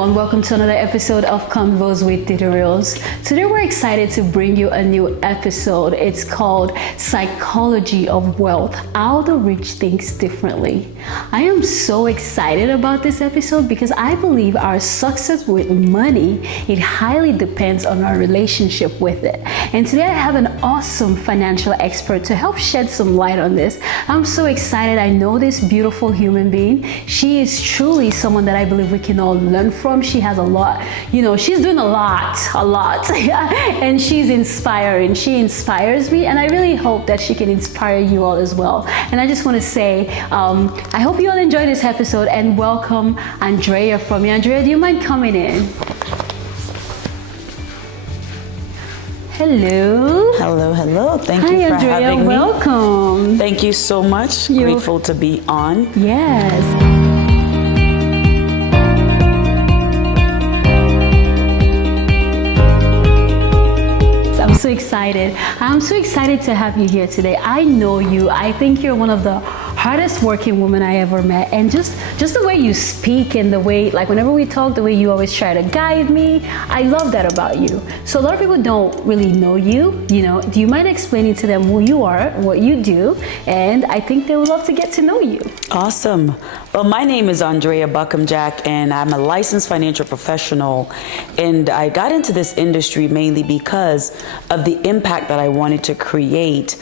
everyone, welcome to another episode of Convos with Dederils. Today we're excited to bring you a new episode. It's called Psychology of Wealth, How the Rich Thinks Differently. I am so excited about this episode because I believe our success with money, it highly depends on our relationship with it. And today I have an awesome financial expert to help shed some light on this. I'm so excited. I know this beautiful human being. She is truly someone that I believe we can all learn from. She has a lot, she's doing a lot, and she's inspiring. She inspires me, and I really hope that she can inspire you all as well. And I just want to say, I hope you all enjoy this episode, and welcome Andrea from me. Andrea, do you mind coming in? Hello. Hello. Thank Hi, you for Andrea. having me. Welcome. Thank you so much. Grateful to be on. Yes. I'm so excited to have you here today. I know you. I think you're one of the hardest working women I ever met, and just the way you speak and the way, like, whenever we talk, the way you always try to guide me, I love that about you. So a lot of people don't really know you, do you mind explaining to them who you are, what you do? And I think they would love to get to know you. Awesome. Well, my name is Andrea Buckhamjack, and I'm a licensed financial professional, and I got into this industry mainly because of the impact that I wanted to create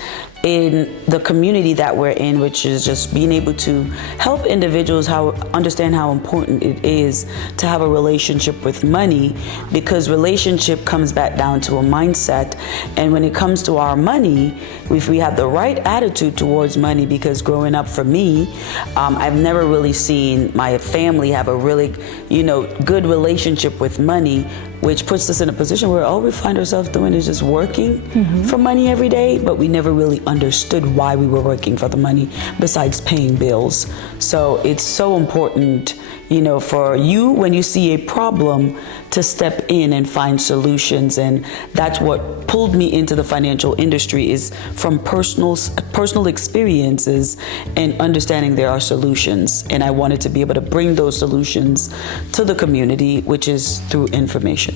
in the community that we're in, which is just being able to help individuals understand how important it is to have a relationship with money, because relationship comes back down to a mindset. And when it comes to our money, if we have the right attitude towards money, because growing up for me, I've never really seen my family have a really, good relationship with money, which puts us in a position where all we find ourselves doing is just working for money every day, but we never really understood why we were working for the money besides paying bills. So it's so important, for you, when you see a problem, to step in and find solutions. And that's what pulled me into the financial industry, is from personal experiences and understanding there are solutions. And I wanted to be able to bring those solutions to the community, which is through information.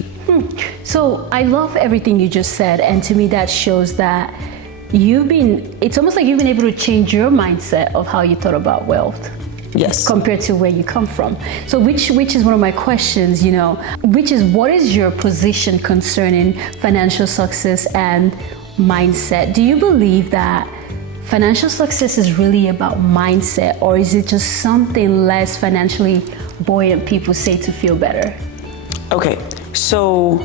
So I love everything you just said, and to me that shows that it's almost like you've been able to change your mindset of how you thought about wealth. Yes. Compared to where you come from. So which is one of my questions, what is your position concerning financial success and mindset? Do you believe that financial success is really about mindset, or is it just something less financially buoyant people say to feel better? Okay, so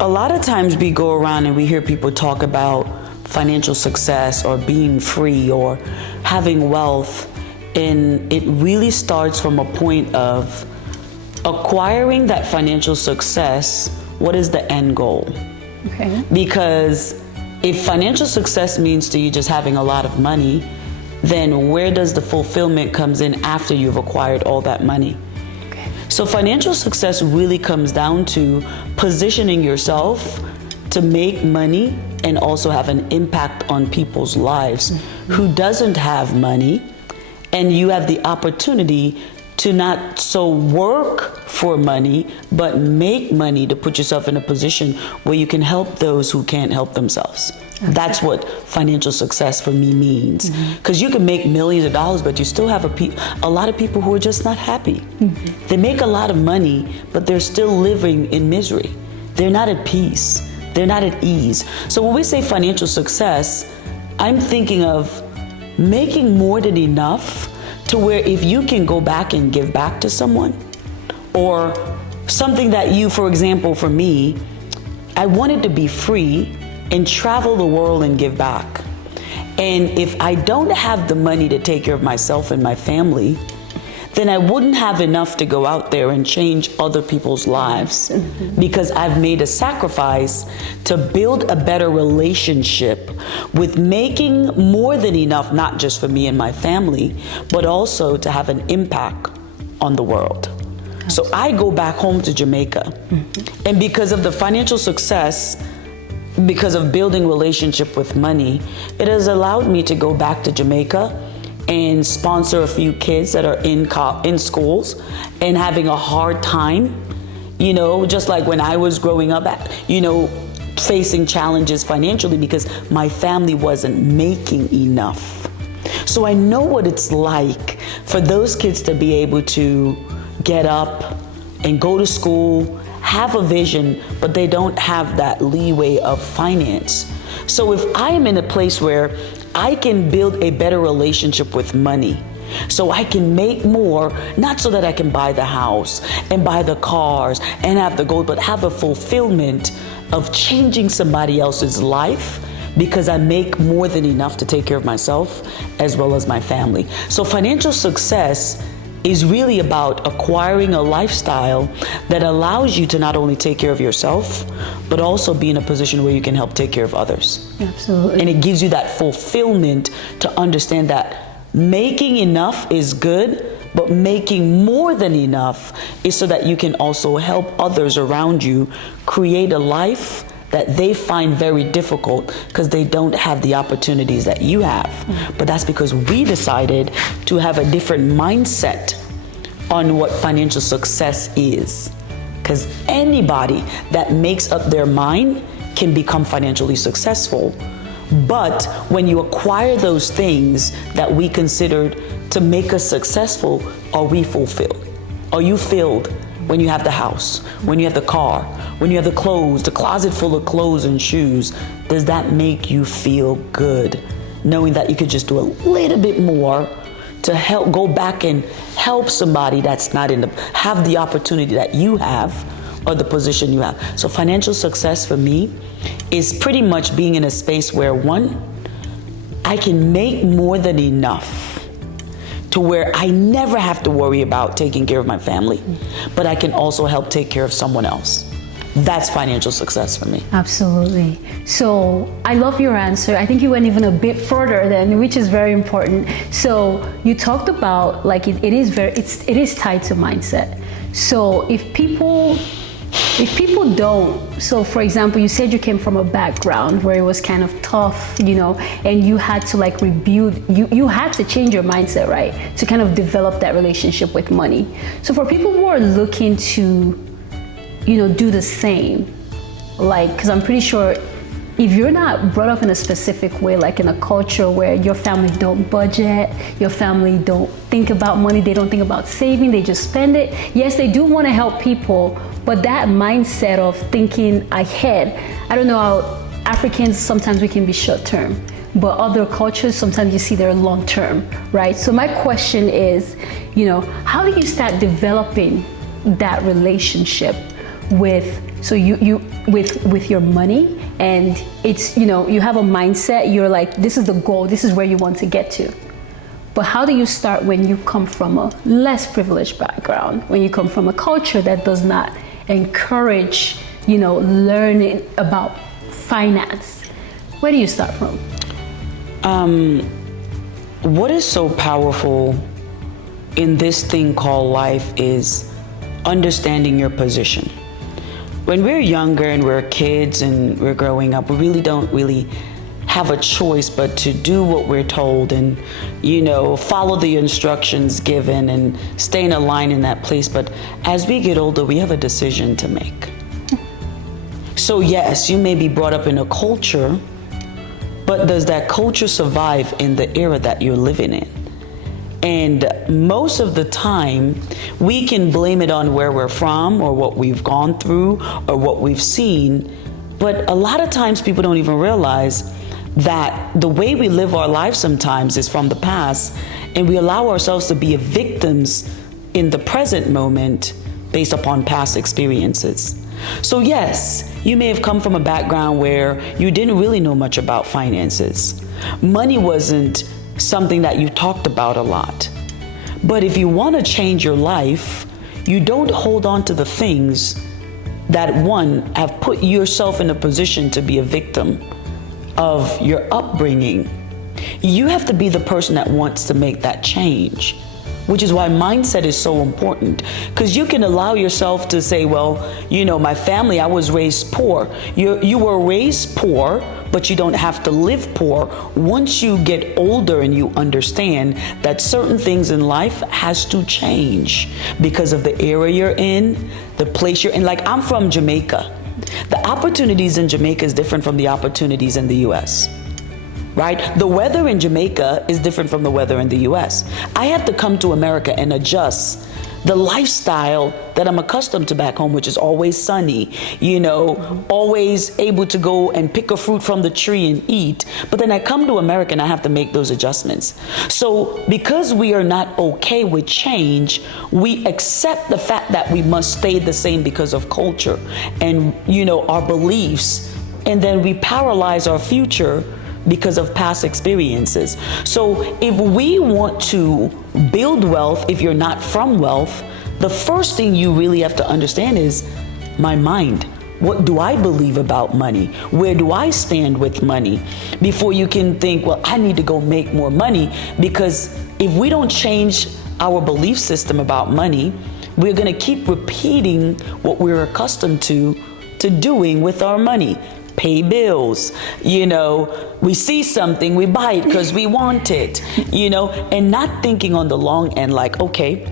a lot of times we go around and we hear people talk about financial success or being free or having wealth, and it really starts from a point of acquiring that financial success. What is the end goal? Okay. Because if financial success means to you just having a lot of money, then where does the fulfillment comes in after you've acquired all that money? So financial success really comes down to positioning yourself to make money and also have an impact on people's lives who doesn't have money, and you have the opportunity to not so work for money, but make money to put yourself in a position where you can help those who can't help themselves. Okay. That's what financial success for me means. Because you can make millions of dollars, but you still have a lot of people who are just not happy. They make a lot of money, but they're still living in misery. They're not at peace. They're not at ease. So when we say financial success, I'm thinking of making more than enough to where if you can go back and give back to someone, or something that for example, for me, I wanted to be free and travel the world and give back. And if I don't have the money to take care of myself and my family, then I wouldn't have enough to go out there and change other people's lives, because I've made a sacrifice to build a better relationship with making more than enough, not just for me and my family, but also to have an impact on the world. So I go back home to Jamaica, and because of the financial success, because of building relationship with money, it has allowed me to go back to Jamaica and sponsor a few kids that are in schools and having a hard time You know, just like when I was growing up, facing challenges financially because my family wasn't making enough. So I know what it's like for those kids to be able to get up and go to school, have a vision, but they don't have that leeway of finance. So if I am in a place where I can build a better relationship with money, so I can make more, not so that I can buy the house and buy the cars and have the gold, but have a fulfillment of changing somebody else's life because I make more than enough to take care of myself as well as my family. So financial success is really about acquiring a lifestyle that allows you to not only take care of yourself, but also be in a position where you can help take care of others. Absolutely. And it gives you that fulfillment to understand that making enough is good, but making more than enough is so that you can also help others around you create a life that they find very difficult because they don't have the opportunities that you have. But that's because we decided to have a different mindset on what financial success is. Because anybody that makes up their mind can become financially successful. But when you acquire those things that we considered to make us successful, are we fulfilled? Are you filled when you have the house, when you have the car, when you have the clothes, the closet full of clothes and shoes? Does that make you feel good, knowing that you could just do a little bit more to help go back and help somebody that's not have the opportunity that you have or the position you have? So financial success for me is pretty much being in a space where, one, I can make more than enough to where I never have to worry about taking care of my family, but I can also help take care of someone else. That's financial success for me. Absolutely. So I love your answer. I think you went even a bit further then, which is very important. So you talked about like it is tied to mindset. So if people don't, so for example, you said you came from a background where it was kind of tough, and you had to like rebuild, you had to change your mindset, right? To kind of develop that relationship with money. So for people who are looking to, do the same, like, because I'm pretty sure if you're not brought up in a specific way, like in a culture where your family don't budget, your family don't think about money, they don't think about saving, they just spend it. Yes, they do want to help people, but that mindset of thinking ahead, I don't know how Africans, sometimes we can be short term, but other cultures, sometimes you see they're long term, right? So my question is, how do you start developing that relationship with your money? And it's, you have a mindset, you're like, this is the goal, this is where you want to get to. But how do you start when you come from a less privileged background, when you come from a culture that does not encourage, learning about finance? Where do you start from? What is so powerful in this thing called life is understanding your position. When we're younger and we're kids and we're growing up, we really don't have a choice but to do what we're told and, follow the instructions given and stay in a line in that place. But as we get older, we have a decision to make. So yes, you may be brought up in a culture, but does that culture survive in the era that you're living in? And most of the time, we can blame it on where we're from or what we've gone through or what we've seen. But a lot of times people don't even realize that the way we live our lives sometimes is from the past, and we allow ourselves to be victims in the present moment based upon past experiences. So yes, you may have come from a background where you didn't really know much about finances. Money wasn't something that you talked about a lot. But if you want to change your life, you don't hold on to the things that, one, have put yourself in a position to be a victim of your upbringing. You have to be the person that wants to make that change, which is why mindset is so important. Because you can allow yourself to say, well, my family, I was raised poor. You were raised poor, but you don't have to live poor once you get older and you understand that certain things in life has to change because of the era you're in, the place you're in. Like, I'm from Jamaica. The opportunities in Jamaica is different from the opportunities in the US, right? The weather in Jamaica is different from the weather in the US. I have to come to America and adjust the lifestyle that I'm accustomed to back home, which is always sunny, always able to go and pick a fruit from the tree and eat. But then I come to America and I have to make those adjustments. So because we are not okay with change, we accept the fact that we must stay the same because of culture and, our beliefs. And then we paralyze our future because of past experiences. So if we want to build wealth, if you're not from wealth, the first thing you really have to understand is my mind. What do I believe about money? Where do I stand with money? Before you can think, well, I need to go make more money, because if we don't change our belief system about money, we're gonna keep repeating what we're accustomed to doing with our money. Pay bills, we see something, we buy it because we want it, and not thinking on the long end, like, okay,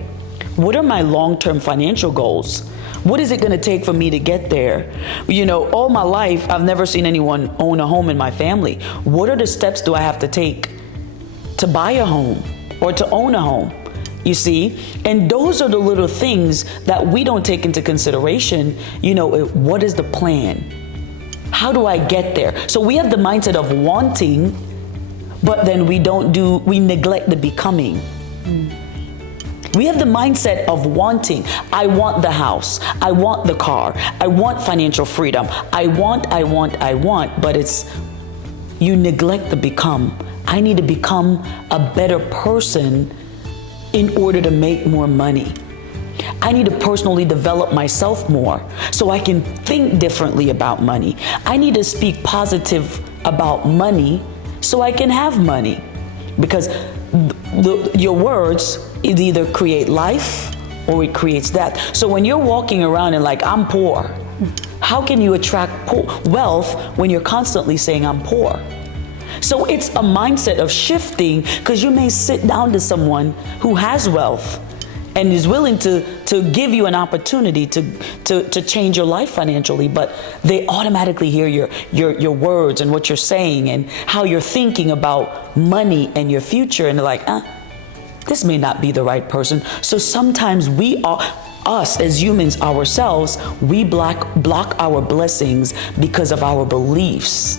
what are my long-term financial goals? What is it going to take for me to get there? All my life, I've never seen anyone own a home in my family. What are the steps do I have to take to buy a home or to own a home? You see? And those are the little things that we don't take into consideration. What is the plan? How do I get there? So we have the mindset of wanting, but then we neglect the becoming. We have the mindset of wanting. I want the house. I want the car. I want financial freedom. I want, but you neglect the become. I need to become a better person in order to make more money. I need to personally develop myself more so I can think differently about money. I need to speak positive about money so I can have money. Because your words, it either create life or it creates death. So when you're walking around and like, I'm poor, how can you attract wealth when you're constantly saying I'm poor? So it's a mindset of shifting, because you may sit down to someone who has wealth and is willing to give you an opportunity to change your life financially, but they automatically hear your words and what you're saying and how you're thinking about money and your future, and they're like, this may not be the right person. So sometimes us as humans ourselves, we block our blessings because of our beliefs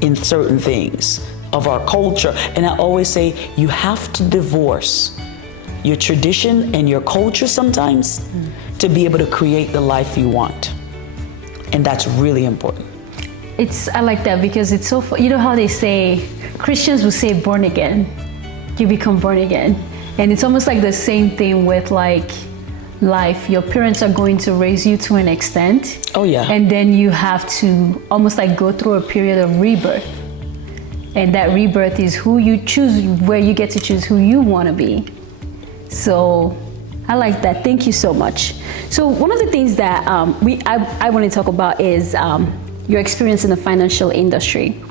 in certain things of our culture. And I always say, you have to divorce your tradition and your culture sometimes to be able to create the life you want. And that's really important. I like that, because it's so, how they say, Christians will say born again, you become born again. And it's almost like the same thing with like life. Your parents are going to raise you to an extent. Oh yeah. And then you have to almost like go through a period of rebirth. And that rebirth is who you choose, where you get to choose who you want to be. So I like that. Thank you so much. So one of the things that I want to talk about is your experience in the financial industry.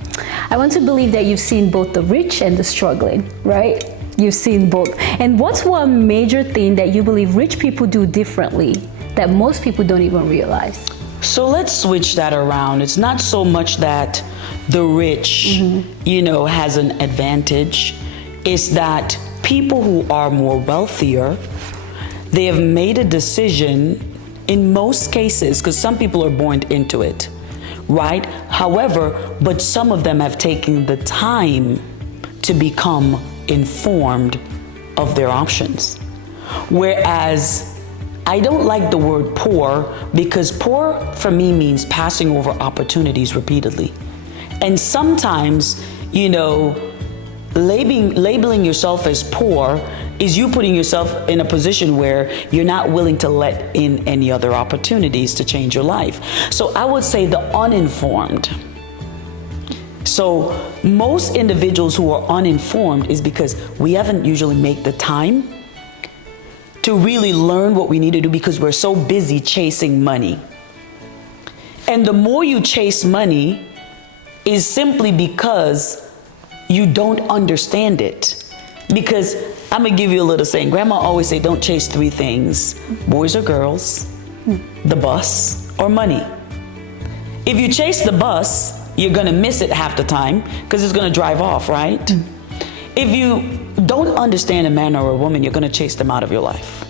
I want to believe that you've seen both the rich and the struggling, right? You've seen both. And what's one major thing that you believe rich people do differently that most people don't even realize? So let's switch that around. It's not so much that the rich, has an advantage. It's that people who are more wealthier, they have made a decision in most cases, because some people are born into it, right? However, but some of them have taken the time to become informed of their options. Whereas I don't like the word poor, because poor for me means passing over opportunities repeatedly. And sometimes, labeling yourself as poor is you putting yourself in a position where you're not willing to let in any other opportunities to change your life. So I would say the uninformed. So most individuals who are uninformed is because we haven't usually made the time to really learn what we need to do, because we're so busy chasing money. And the more you chase money, is simply because you don't understand it. Because I'm gonna give you a little saying. Grandma always say, don't chase three things: boys or girls, the bus, or money. If you chase the bus, you're gonna miss it half the time because it's gonna drive off, right? If you don't understand a man or a woman, you're gonna chase them out of your life.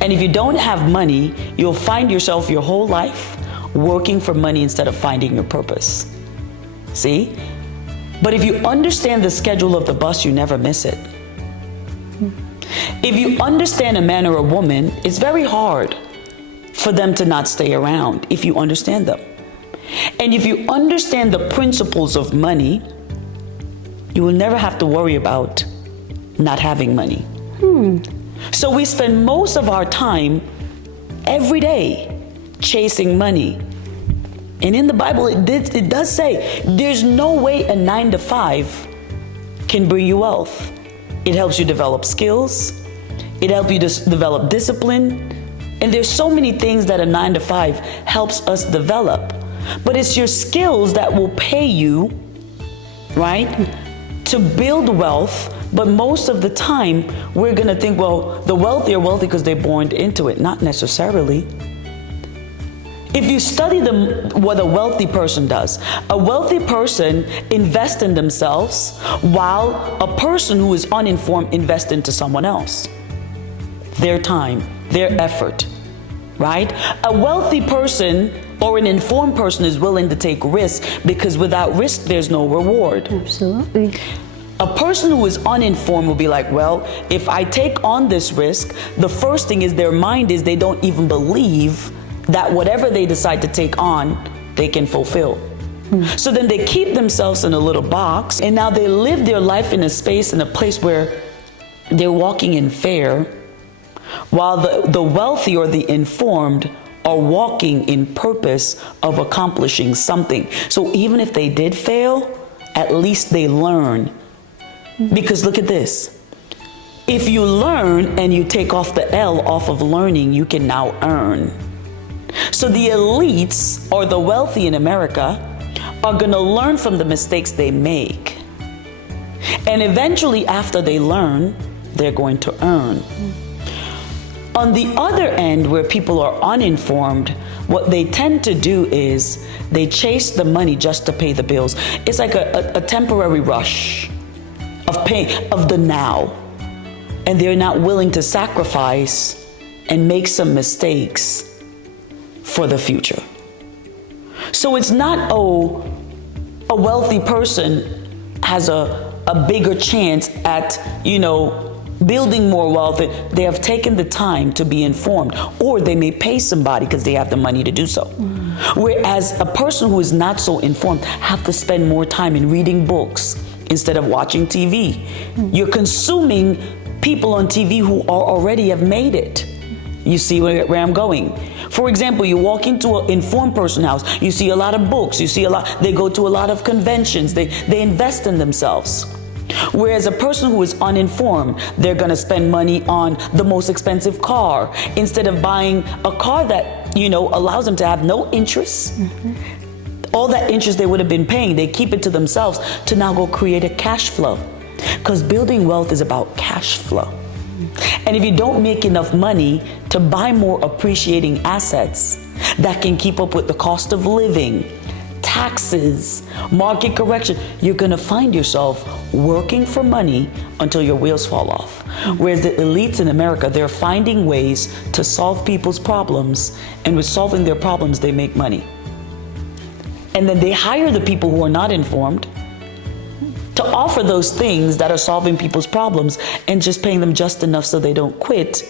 And if you don't have money, you'll find yourself your whole life working for money instead of finding your purpose. See? But if you understand the schedule of the bus, you never miss it. If you understand a man or a woman, it's very hard for them to not stay around if you understand them. And if you understand the principles of money, you will never have to worry about not having money. So we spend most of our time every day chasing money. And in the Bible, it does say there's no way a 9-to-5 can bring you wealth. It helps you develop skills. It helps you develop discipline. And there's so many things that a 9-to-5 helps us develop. But it's your skills that will pay you, right, to build wealth. But most of the time, we're going to think, well, the wealthy are wealthy because they're born into it. Not necessarily. If you study what a wealthy person does, a wealthy person invests in themselves while a person who is uninformed invests into someone else. Their time, their effort, right? A wealthy person or an informed person is willing to take risks because without risk, there's no reward. Absolutely. A person who is uninformed will be like, well, if I take on this risk, the first thing is their mind is they don't even believe that whatever they decide to take on, they can fulfill. So then they keep themselves in a little box, and now they live their life in a space, in a place where they're walking in fear, while the wealthy or the informed are walking in purpose of accomplishing something. So even if they did fail, at least they learn. Because look at this. If you learn and you take off the L off of learning, you can now earn. So the elites or the wealthy in America are going to learn from the mistakes they make. And eventually, after they learn, they're going to earn. On the other end, where people are uninformed, what they tend to do is they chase the money just to pay the bills. It's like a temporary rush of pain, of the now. And they're not willing to sacrifice and make some mistakes for the future. So it's not, a wealthy person has a bigger chance at, building more wealth. They have taken the time to be informed, or they may pay somebody because they have the money to do so. Whereas a person who is not so informed have to spend more time in reading books instead of watching TV. You're consuming people on TV who already have made it. You see where I'm going? For example, you walk into an informed person house, you see a lot of books, they go to a lot of conventions, they invest in themselves. Whereas a person who is uninformed, they're gonna spend money on the most expensive car instead of buying a car that, allows them to have no interest. All that interest they would have been paying, they keep it to themselves to now go create a cash flow. Because building wealth is about cash flow. And if you don't make enough money to buy more appreciating assets that can keep up with the cost of living, taxes, market correction, you're gonna find yourself working for money until your wheels fall off. Whereas the elites in America, they're finding ways to solve people's problems, and with solving their problems, they make money. And then they hire the people who are not informed to offer those things that are solving people's problems and just paying them just enough so they don't quit.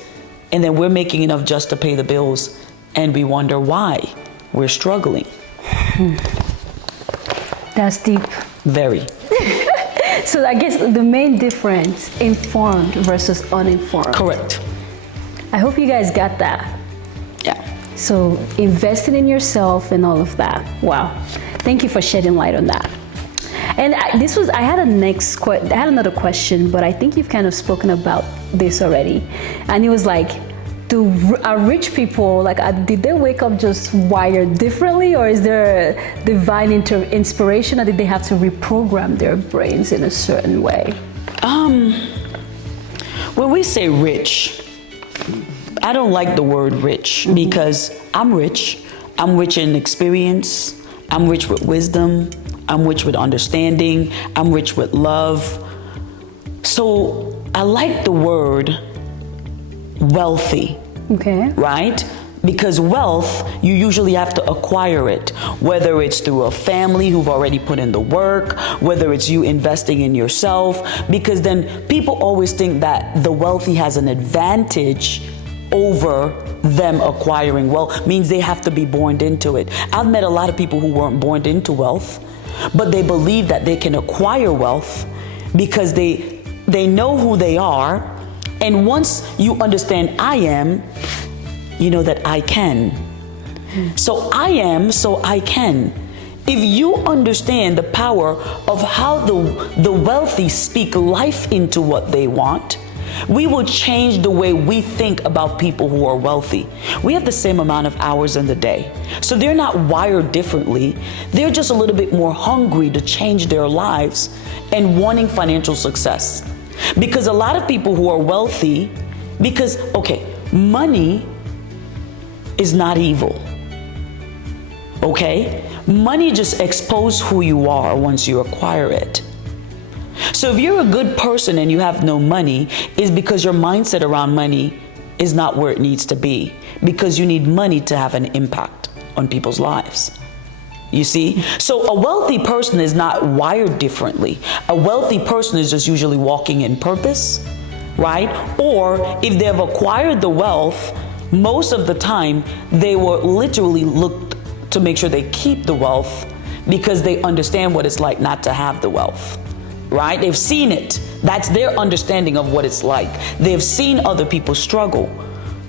And then we're making enough just to pay the bills, and we wonder why we're struggling. That's deep. Very. So I guess the main difference, informed versus uninformed. Correct. I hope you guys got that. Yeah. So investing in yourself and all of that. Wow. Thank you for shedding light on that. And I had another question, but I think you've kind of spoken about this already. And it was like, are rich people, like, did they wake up just wired differently, or is there a divine inspiration, or did they have to reprogram their brains in a certain way? When we say rich, I don't like the word rich because I'm rich. I'm rich in experience. I'm rich with wisdom. I'm rich with understanding. I'm rich with love. So I like the word wealthy. Okay. Right? Because wealth, you usually have to acquire it, whether it's through a family who've already put in the work, whether it's you investing in yourself, because then people always think that the wealthy has an advantage over them acquiring wealth, means they have to be born into it. I've met a lot of people who weren't born into wealth, but they believe that they can acquire wealth because they know who they are. And once you understand I am, you know that I can. So I am, so I can. If you understand the power of how the wealthy speak life into what they want, we will change the way we think about people who are wealthy. We have the same amount of hours in the day. So they're not wired differently. They're just a little bit more hungry to change their lives and wanting financial success. Because a lot of people who are wealthy, because, money is not evil. Okay? Money just exposes who you are once you acquire it. So if you're a good person and you have no money, it's because your mindset around money is not where it needs to be, because you need money to have an impact on people's lives. You see? So a wealthy person is not wired differently. A wealthy person is just usually walking in purpose, right? Or if they've acquired the wealth, most of the time they will literally look to make sure they keep the wealth because they understand what it's like not to have the wealth, right? They've seen it. That's their understanding of what it's like. They've seen other people struggle,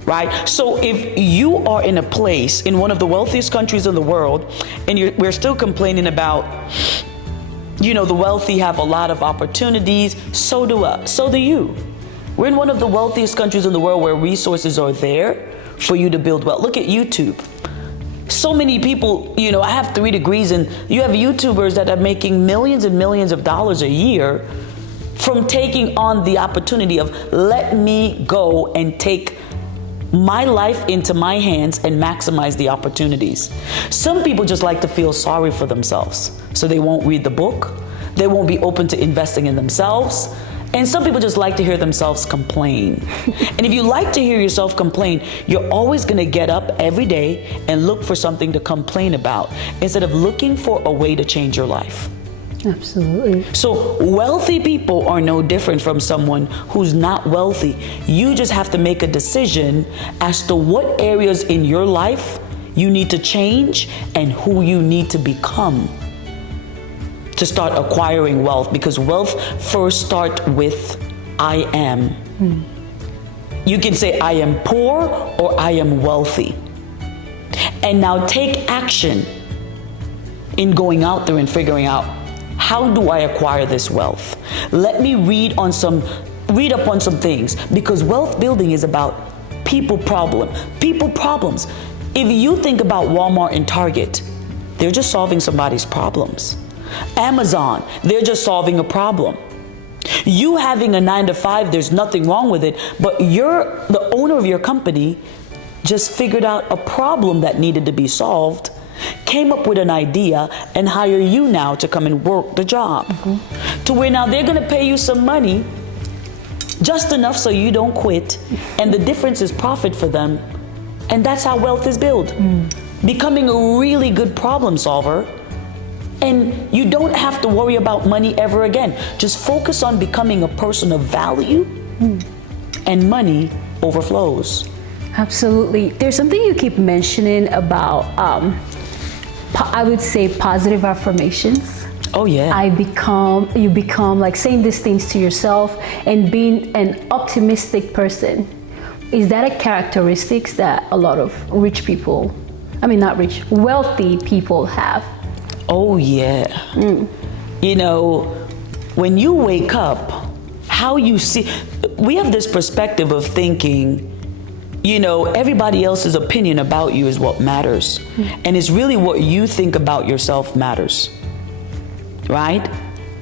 right? So if you are in a place in one of the wealthiest countries in the world and we're still complaining about, the wealthy have a lot of opportunities, so do you. We're in one of the wealthiest countries in the world where resources are there for you to build wealth. Look at YouTube. So many people, I have 3 degrees, and you have YouTubers that are making millions and millions of dollars a year from taking on the opportunity of, let me go and take my life into my hands and maximize the opportunities. Some people just like to feel sorry for themselves, so they won't read the book. They won't be open to investing in themselves. And some people just like to hear themselves complain. And if you like to hear yourself complain, you're always going to get up every day and look for something to complain about instead of looking for a way to change your life. Absolutely. So wealthy people are no different from someone who's not wealthy. You just have to make a decision as to what areas in your life you need to change and who you need to become to start acquiring wealth, because wealth first starts with I am. You can say I am poor or I am wealthy. And now take action in going out there and figuring out, how do I acquire this wealth? Let me read up on some things, because wealth building is about people problems. If you think about Walmart and Target, they're just solving somebody's problems. Amazon, they're just solving a problem. You having a 9-to-5, there's nothing wrong with it, but you're the owner of your company, just figured out a problem that needed to be solved, came up with an idea, and hire you now to come and work the job. To where now they're going to pay you some money, just enough so you don't quit, and the difference is profit for them. And that's how wealth is built. Becoming a really good problem solver. And you don't have to worry about money ever again. Just focus on becoming a person of value, and money overflows. Absolutely. There's something you keep mentioning about, I would say, positive affirmations. Oh yeah. You become like saying these things to yourself and being an optimistic person. Is that a characteristic that a lot of wealthy people have? Oh yeah. When you wake up, how you see, we have this perspective of thinking, You know, everybody else's opinion about you is what matters. And it's really what you think about yourself matters, right?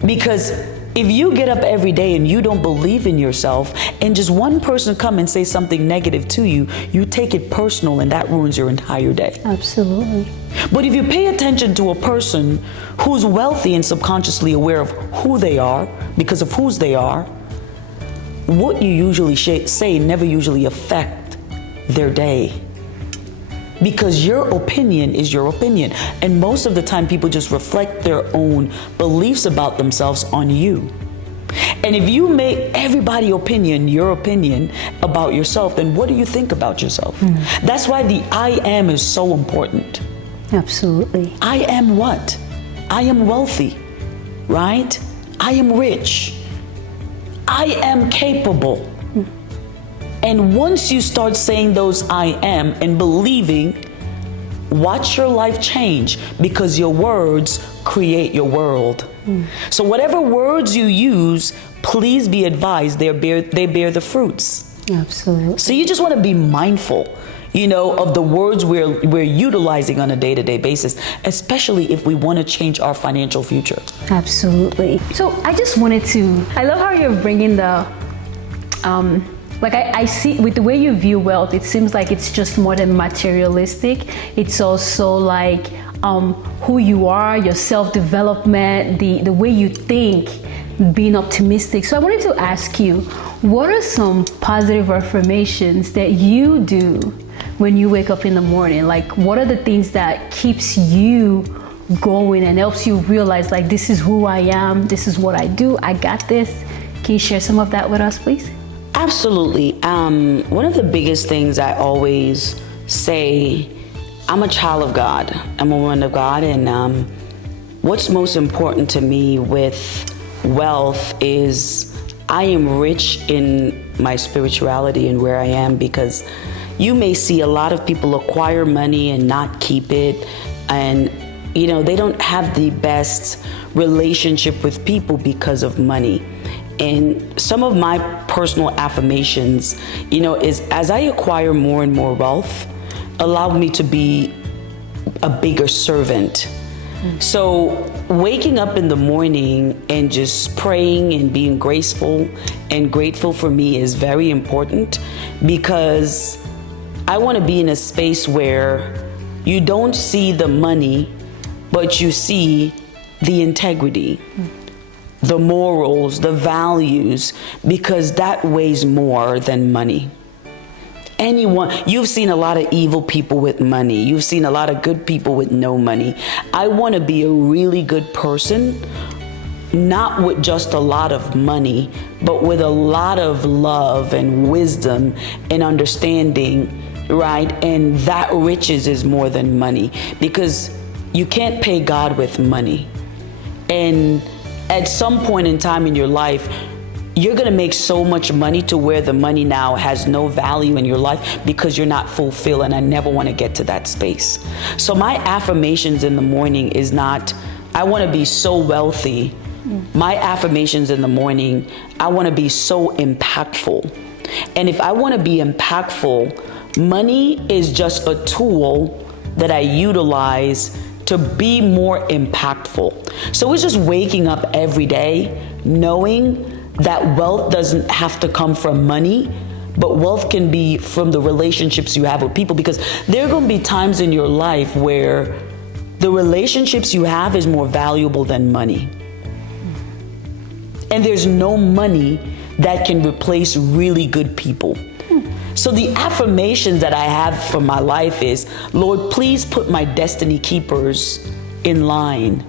Because if you get up every day and you don't believe in yourself, and just one person come and say something negative to you, you take it personal, and that ruins your entire day. Absolutely. But if you pay attention to a person who's wealthy and subconsciously aware of who they are, because of whose they are, what you usually say never usually affect their day. Because your opinion is your opinion. And most of the time people just reflect their own beliefs about themselves on you. And if you make everybody's opinion your opinion about yourself, then what do you think about yourself? That's why the I am is so important. Absolutely. I am what? I am wealthy, right? I am rich. I am capable. And once you start saying those I am and believing, watch your life change, because your words create your world. So whatever words you use, please be advised they bear the fruits. Absolutely. So you just want to be mindful, you know, of the words we're utilizing on a day-to-day basis, especially if we want to change our financial future. Absolutely. So I just wanted to, I love how you're bringing the, like I see with the way you view wealth, it seems like it's just more than materialistic. It's also like who you are, your self-development, the way you think, being optimistic. So I wanted to ask you, what are some positive affirmations that you do when you wake up in the morning? Like, what are the things that keeps you going and helps you realize, like, this is who I am, this is what I do, I got this? Can you share some of that with us, please? Absolutely. One of the biggest things I always say, I'm a child of God. I'm a woman of God. And what's most important to me with wealth is I am rich in my spirituality and where I am, because you may see a lot of people acquire money and not keep it. And, you know, they don't have the best relationship with people because of money. And some of my personal affirmations, you know, is as I acquire more and more wealth, allow me to be a bigger servant. So waking up in the morning and just praying and being graceful and grateful for me is very important, because I want to be in a space where you don't see the money, but you see the integrity, the morals, the values, because that weighs more than money. You've seen a lot of evil people with money. You've seen a lot of good people with no money. I want to be a really good person, not with just a lot of money, but with a lot of love and wisdom and understanding, right? And that riches is more than money, because you can't pay God with money. And at some point in time in your life, you're going to make so much money to where the money now has no value in your life because you're not fulfilled. And I never want to get to that space. So my affirmations in the morning is not, I want to be so wealthy. My affirmations in the morning, I want to be so impactful. And if I want to be impactful, money is just a tool that I utilize to be more impactful. So it's just waking up every day knowing that wealth doesn't have to come from money, but wealth can be from the relationships you have with people, because there are going to be times in your life where the relationships you have is more valuable than money. And there's no money that can replace really good people. So the affirmations that I have for my life is, Lord, please put my destiny keepers in line.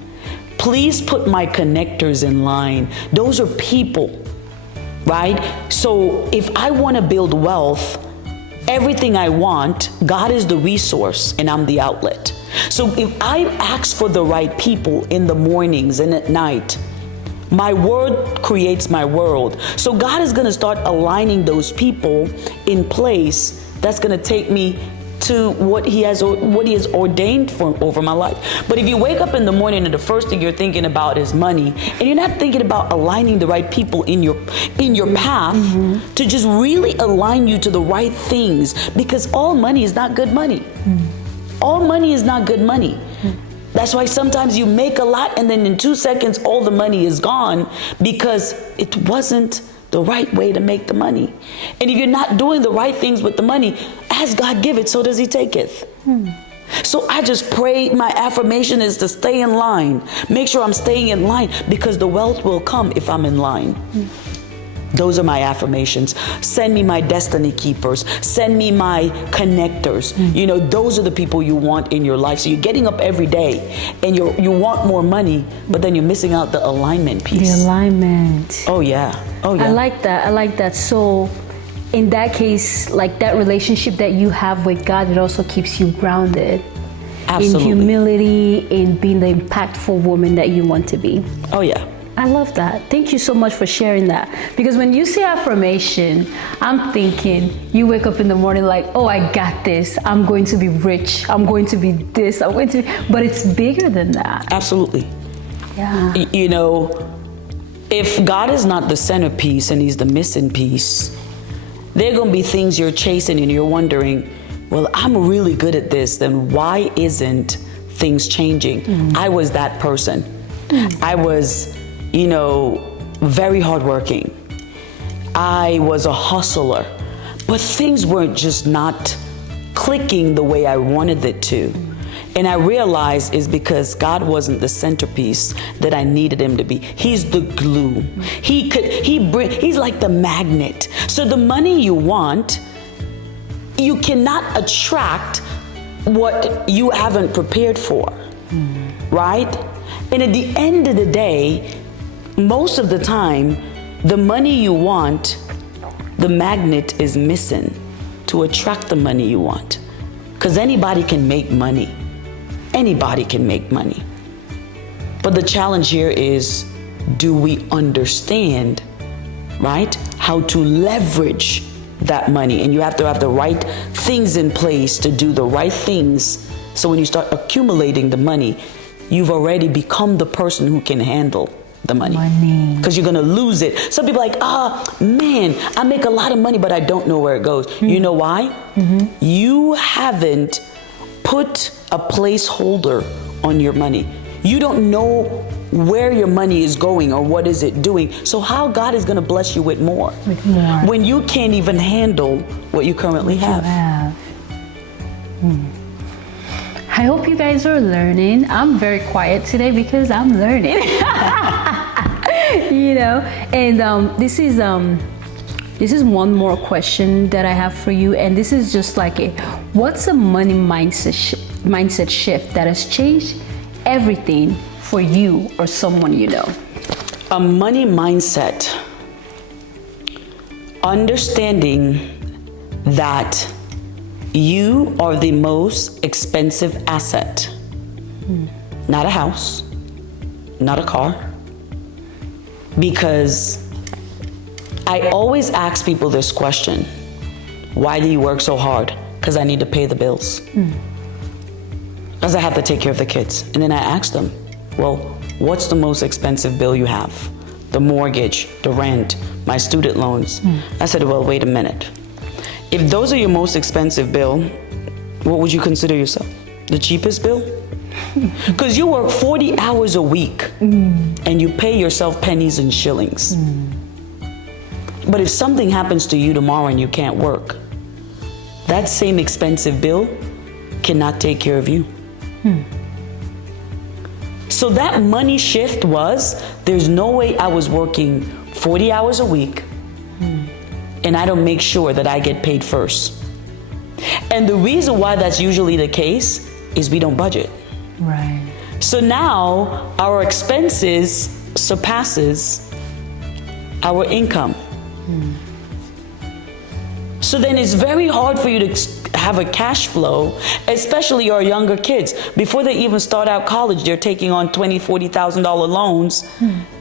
Please put my connectors in line. Those are people, right? So if I want to build wealth, everything I want, God is the resource and I'm the outlet. So if I ask for the right people in the mornings and at night, my word creates my world. So God is going to start aligning those people in place that's going to take me to what he has ordained for over my life. But if you wake up in the morning and the first thing you're thinking about is money, and you're not thinking about aligning the right people in your path to just really align you to the right things, because all money is not good money. All money is not good money. That's why sometimes you make a lot and then in 2 seconds all the money is gone, because it wasn't the right way to make the money. And if you're not doing the right things with the money, as God giveth, so does he taketh. So I just pray, my affirmation is to stay in line. Make sure I'm staying in line, because the wealth will come if I'm in line. Those are my affirmations. Send me my destiny keepers. Send me my connectors. You know, those are the people you want in your life. So you're getting up every day and you want more money, but then you're missing out the alignment piece. The alignment. Oh yeah. Oh yeah. I like that. So in that case, like that relationship that you have with God, it also keeps you grounded. Absolutely. In humility, in being the impactful woman that you want to be. Oh yeah. I love that. Thank you so much for sharing that. Because when you say affirmation, I'm thinking you wake up in the morning like, oh, I got this. I'm going to be rich. I'm going to be this. But it's bigger than that. Absolutely. Yeah. You know, if God is not the centerpiece and he's the missing piece, there are going to be things you're chasing and you're wondering, well, I'm really good at this. Then why isn't things changing? I was that person. I was, you know, very hardworking. I was a hustler, but things weren't just not clicking the way I wanted it to. And I realized it's because God wasn't the centerpiece that I needed him to be. He's the glue. He's like the magnet. So the money you want, you cannot attract what you haven't prepared for, right? And at the end of the day, most of the time, the money you want, the magnet is missing to attract the money you want. Because anybody can make money. Anybody can make money. But the challenge here is, do we understand, right, how to leverage that money? And you have to have the right things in place to do the right things. So when you start accumulating the money, you've already become the person who can handle the money. Because you're going to lose it. Some people are like, man, I make a lot of money, but I don't know where it goes. You know why? You haven't put a placeholder on your money. You don't know where your money is going or what is it doing. So how God is going to bless you with more when you can't even handle what you currently have. I hope you guys are learning. I'm very quiet today because I'm learning. You know, and this is one more question that I have for you, and this is just like what's a money mindset shift that has changed everything for you or someone you know? A money mindset, understanding that you are the most expensive asset. Not a house, not a car. Because I always ask people this question: why do you work so hard? Because I need to pay the bills. Because I have to take care of the kids. And then I ask them, well, what's the most expensive bill you have? The mortgage, the rent, my student loans. I said, well, wait a minute. If those are your most expensive bill, what would you consider yourself? The cheapest bill? Because you work 40 hours a week and you pay yourself pennies and shillings. But if something happens to you tomorrow and you can't work, that same expensive bill cannot take care of you. So that money shift was, there's no way I was working 40 hours a week and I don't make sure that I get paid first. And the reason why that's usually the case is we don't budget. Right. So now our expenses surpasses our income. So then it's very hard for you to have a cash flow, especially our younger kids. Before they even start out college, they're taking on $20,000, $40,000 loans.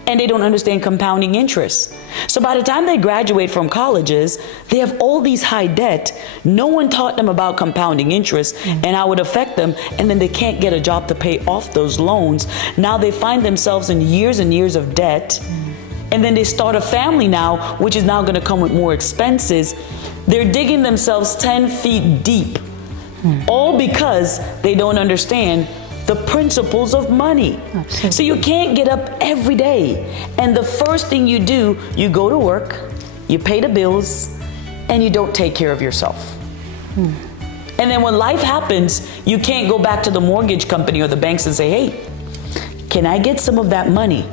and they don't understand compounding interest. So by the time they graduate from colleges, they have all these high debt. No one taught them about compounding interest and how it would affect them, and then they can't get a job to pay off those loans. Now they find themselves in years and years of debt, and then they start a family now, which is now going to come with more expenses. They're digging themselves 10 feet deep, all because they don't understand the principles of money. Absolutely. So you can't get up every day and the first thing you do, you go to work, you pay the bills, and you don't take care of yourself. And then when life happens, you can't go back to the mortgage company or the banks and say, hey, can I get some of that money?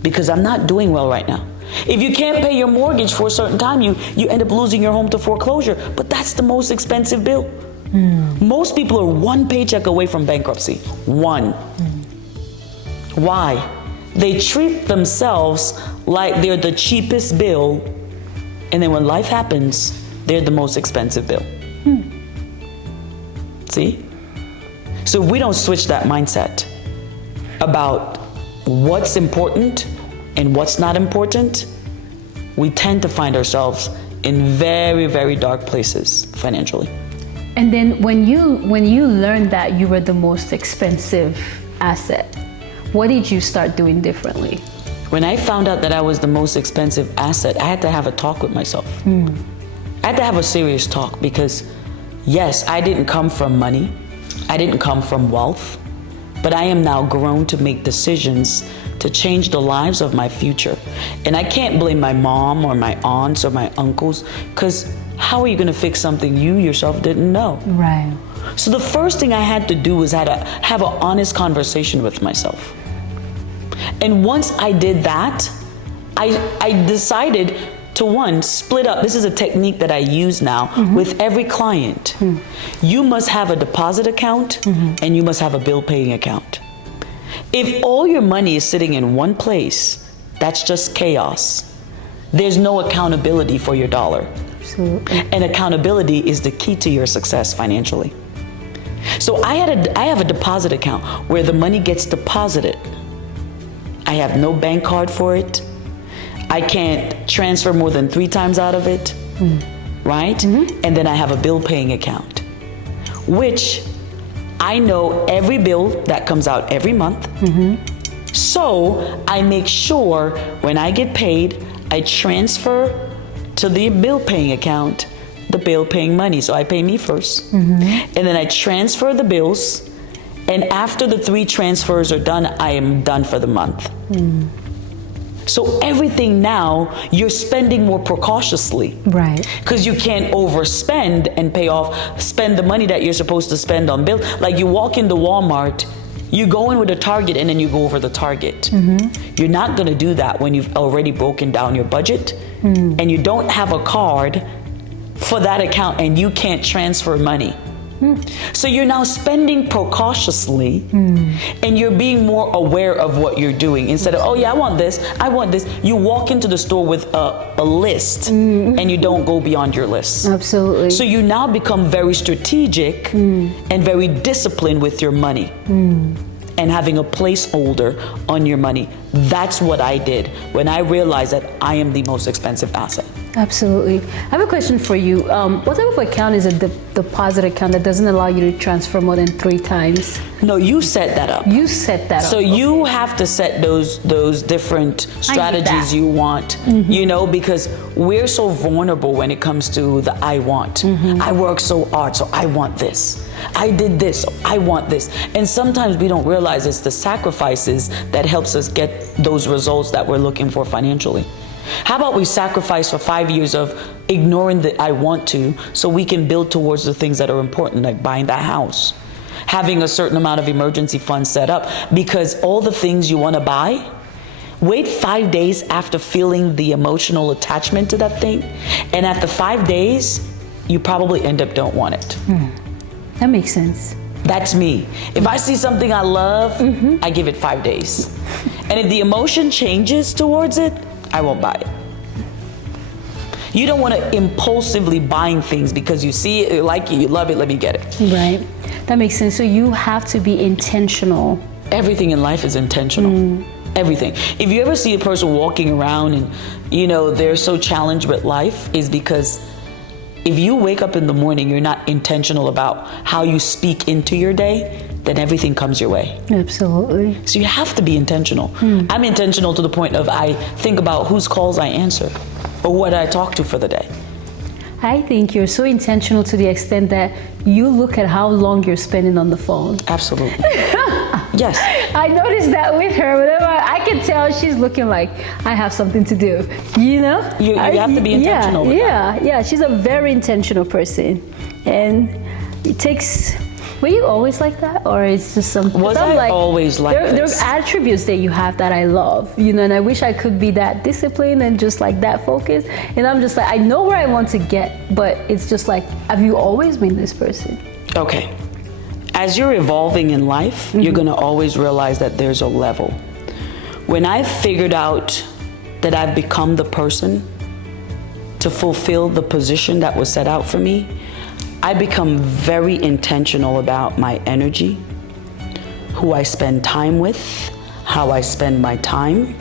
Because I'm not doing well right now. If you can't pay your mortgage for a certain time, you end up losing your home to foreclosure. But that's the most expensive bill. Most people are one paycheck away from bankruptcy. One. Why? They treat themselves like they're the cheapest bill, and then when life happens, they're the most expensive bill. See? So if we don't switch that mindset about what's important and what's not important, we tend to find ourselves in very, very dark places financially. And then when you learned that you were the most expensive asset, what did you start doing differently? When I found out that I was the most expensive asset, I had to have a talk with myself. I had to have a serious talk because, yes, I didn't come from money. I didn't come from wealth, but I am now grown to make decisions to change the lives of my future. And I can't blame my mom or my aunts or my uncles, because how are you going to fix something you yourself didn't know? Right. So the first thing I had to do was have an honest conversation with myself. And once I did that, I decided to split up. This is a technique that I use now with every client. You must have a deposit account and you must have a bill paying account. If all your money is sitting in one place, that's just chaos. There's no accountability for your dollar. Absolutely. And accountability is the key to your success financially. So I have a deposit account where the money gets deposited. I have no bank card for it. I can't transfer more than 3 times out of it, right? And then I have a bill paying account, which I know every bill that comes out every month. So I make sure when I get paid, I transfer to the bill paying account the bill paying money. So I pay me first, and then I transfer the bills. And after the 3 transfers are done, I am done for the month. So everything now, you're spending more precautiously. Right. Because you can't overspend and spend the money that you're supposed to spend on bills. Like you walk into Walmart, you go in with a target and then you go over the target. You're not gonna do that when you've already broken down your budget and you don't have a card for that account and you can't transfer money. So you're now spending precautiously and you're being more aware of what you're doing. Instead of, oh yeah, I want this, you walk into the store with a list and you don't go beyond your list. Absolutely. So you now become very strategic and very disciplined with your money and having a placeholder on your money. That's what I did when I realized that I am the most expensive asset. Absolutely. I have a question for you. What type of account is a deposit account that doesn't allow you to transfer more than 3 times? No, you set that up. You set that up. So you have to set those different strategies you want, you know, because we're so vulnerable when it comes to the I want. I work so hard, so I want this. I did this, so I want this. And sometimes we don't realize it's the sacrifices that helps us get those results that we're looking for financially. How about we sacrifice for 5 years of ignoring the I want to so we can build towards the things that are important, like buying that house, having a certain amount of emergency funds set up, because all the things you want to buy, wait 5 days after feeling the emotional attachment to that thing, and after 5 days, you probably end up don't want it. That makes sense. That's me. If I see something I love, I give it 5 days. And if the emotion changes towards it, I won't buy it. You don't want to impulsively buying things because you see it, you like it, you love it, let me get it. Right. That makes sense. So you have to be intentional. Everything in life is intentional. Everything. If you ever see a person walking around and, they're so challenged with life, is because if you wake up in the morning, you're not intentional about how you speak into your day, then everything comes your way. Absolutely. So you have to be intentional. I'm intentional to the point of I think about whose calls I answer or what I talk to for the day. I think you're so intentional to the extent that you look at how long you're spending on the phone. Absolutely. Yes. I noticed that with her. Whenever I can tell she's looking like I have something to do. You have to be intentional with that. Yeah. She's a very intentional person, and it takes. Were you always like that, or it's just something? Was I always like this? There's attributes that you have that I love, and I wish I could be that disciplined and just like that focused. And I'm just like, I know where I want to get, but it's just like, have you always been this person? Okay. As you're evolving in life, you're going to always realize that there's a level. When I figured out that I've become the person to fulfill the position that was set out for me, I become very intentional about my energy, who I spend time with, how I spend my time,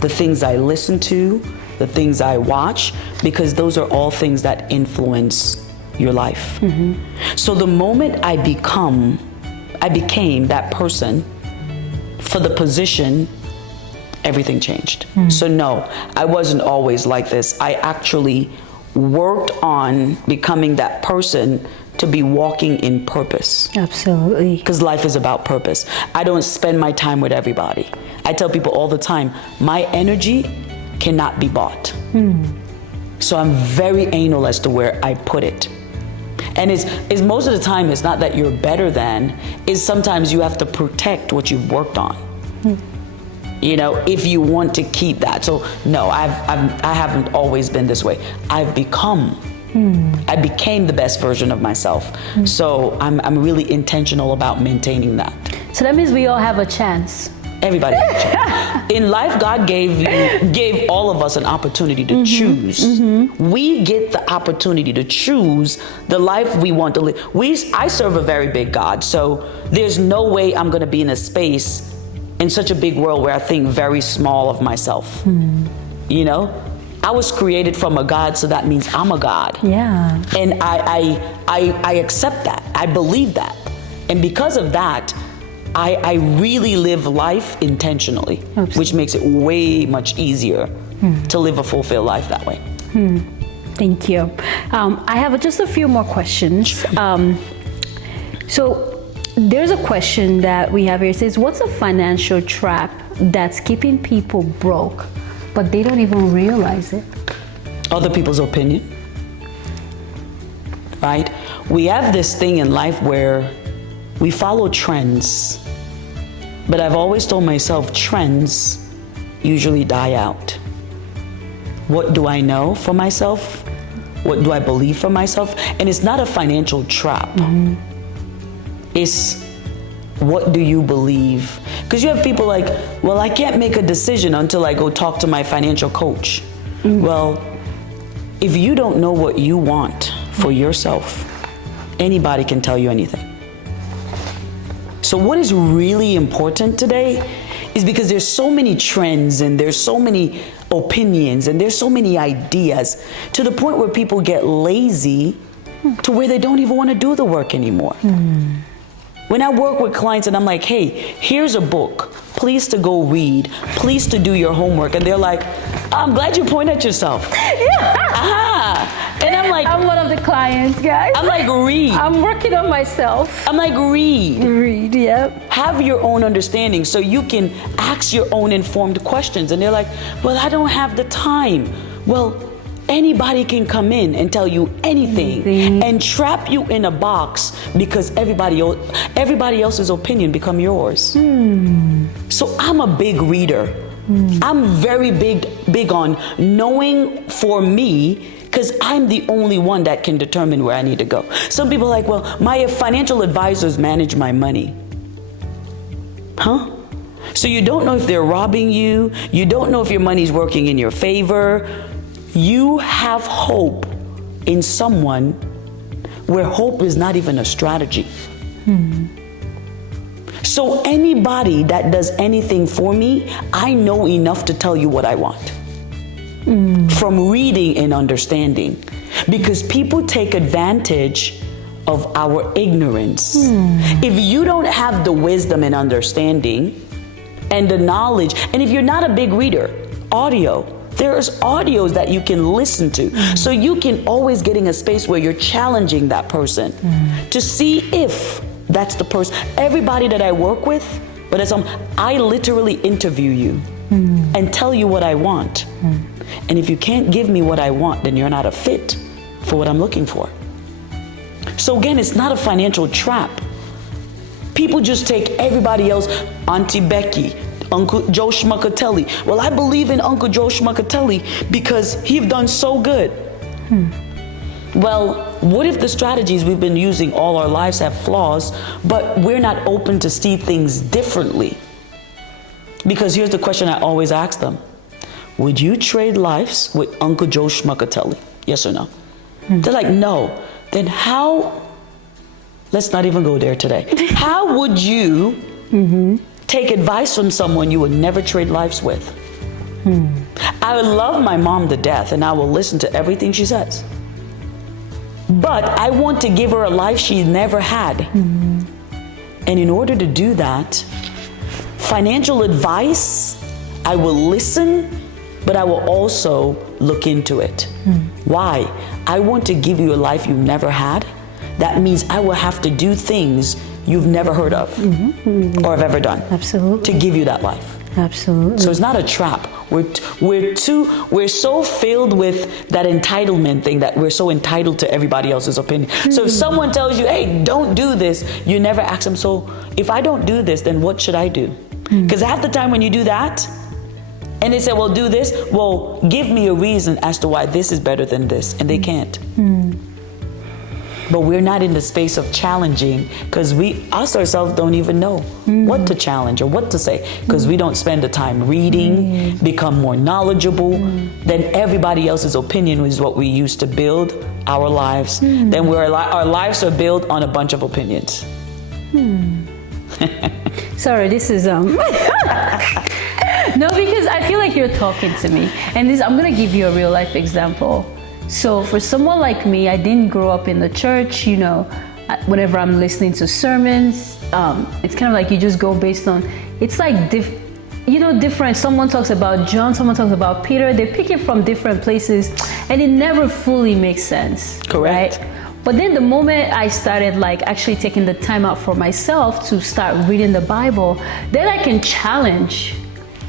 the things I listen to, the things I watch, because those are all things that influence your life. So the moment I became that person for the position, everything changed. So no, I wasn't always like this. I actually worked on becoming that person to be walking in purpose. Absolutely. Because life is about purpose. I don't spend my time with everybody. I tell people all the time, my energy cannot be bought. So I'm very anal as to where I put it. And it's most of the time, it's not that you're better than, is sometimes you have to protect what you've worked on. If you want to keep that. So no, I haven't always been this way. I became the best version of myself. So I'm really intentional about maintaining that. So that means we all have a chance. Everybody has a chance. In life, God gave all of us an opportunity to choose. We get the opportunity to choose the life we want to live. I serve a very big God, so there's no way I'm going to be in a space in such a big world where I think very small of myself. I was created from a God, so that means I'm a God. Yeah. And I accept that. I believe that. And because of that, I really live life intentionally, which makes it way much easier to live a fulfilled life that way. Thank you. I have just a few more questions. So there's a question that we have here. It says, what's a financial trap that's keeping people broke, but they don't even realize it? Other people's opinion, right? We have this thing in life where we follow trends, but I've always told myself trends usually die out. What do I know for myself? What do I believe for myself? And it's not a financial trap. It's what do you believe? Because you have people like, well, I can't make a decision until I go talk to my financial coach. Well, if you don't know what you want for yourself, anybody can tell you anything. So what is really important today is because there's so many trends and there's so many opinions and there's so many ideas to the point where people get lazy to where they don't even want to do the work anymore. When I work with clients and I'm like, hey, here's a book, please to go read, please to do your homework. And they're like, I'm glad you point at yourself. And I'm like, I'm one of the clients, guys. I'm like, read. I'm working on myself. I'm like, read. Read, yep. Have your own understanding so you can ask your own informed questions. And they're like, well, I don't have the time. Well, anybody can come in and tell you anything and trap you in a box because everybody else's opinion become yours. So I'm a big reader. I'm very big on knowing for me, because I'm the only one that can determine where I need to go. Some people are like, well, my financial advisors manage my money. Huh? So you don't know if they're robbing you. You don't know if your money's working in your favor. You have hope in someone where hope is not even a strategy. So anybody that does anything for me, I know enough to tell you what I want. From reading and understanding. Because people take advantage of our ignorance. If you don't have the wisdom and understanding and the knowledge, and if you're not a big reader, audio, there's audios that you can listen to. So you can always get in a space where you're challenging that person to see if that's the person. Everybody that I work with, but as I literally interview you and tell you what I want. And if you can't give me what I want, then you're not a fit for what I'm looking for. So again, it's not a financial trap. People just take everybody else, Auntie Becky, Uncle Joe Schmuckatelli. Well, I believe in Uncle Joe Schmuckatelli because he's done so good. Well, what if the strategies we've been using all our lives have flaws, but we're not open to see things differently? Because here's the question I always ask them. Would you trade lives with Uncle Joe Schmuckatelli? Yes or no? They're like, no. Then how, let's not even go there today. How would you take advice from someone you would never trade lives with? I would love my mom to death and I will listen to everything she says. But I want to give her a life she never had. And in order to do that, financial advice, I will listen, but I will also look into it. Why? I want to give you a life you've never had. That means I will have to do things you've never heard of or have ever done. Absolutely. To give you that life. Absolutely. So it's not a trap. We're so filled with that entitlement thing that we're so entitled to everybody else's opinion. So if someone tells you, hey, don't do this, you never ask them, so if I don't do this, then what should I do? Because half the time when you do that, and they say, well, do this, well, give me a reason as to why this is better than this, and they can't. But we're not in the space of challenging because us ourselves don't even know what to challenge or what to say because we don't spend the time reading, become more knowledgeable. Then everybody else's opinion is what we use to build our lives. Then our lives are built on a bunch of opinions. Sorry, this is no, because I feel like you're talking to me, and I'm gonna give you a real life example. So for someone like me, I didn't grow up in the church. You know, whenever I'm listening to sermons, it's kind of like you just go based on. It's like different. Someone talks about John, someone talks about Peter. They pick it from different places, and it never fully makes sense. Correct. Right? But then the moment I started like actually taking the time out for myself to start reading the Bible, then I can challenge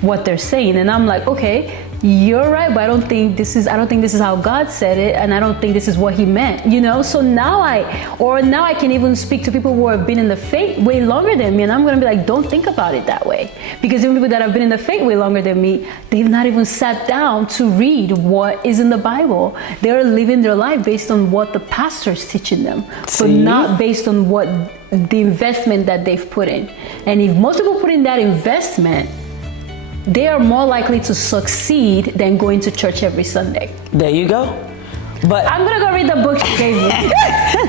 what they're saying. And I'm like, okay, you're right, but I don't think this is how God said it, and I don't think this is what he meant, you know? So now I can even speak to people who have been in the faith way longer than me, and I'm gonna be like, don't think about it that way. Because even people that have been in the faith way longer than me, they've not even sat down to read what is in the Bible. They're living their life based on what the pastor's teaching them, but not based on what the investment that they've put in. And if most people put in that investment, they are more likely to succeed than going to church every Sunday. There you go. But I'm gonna go read the book you gave me.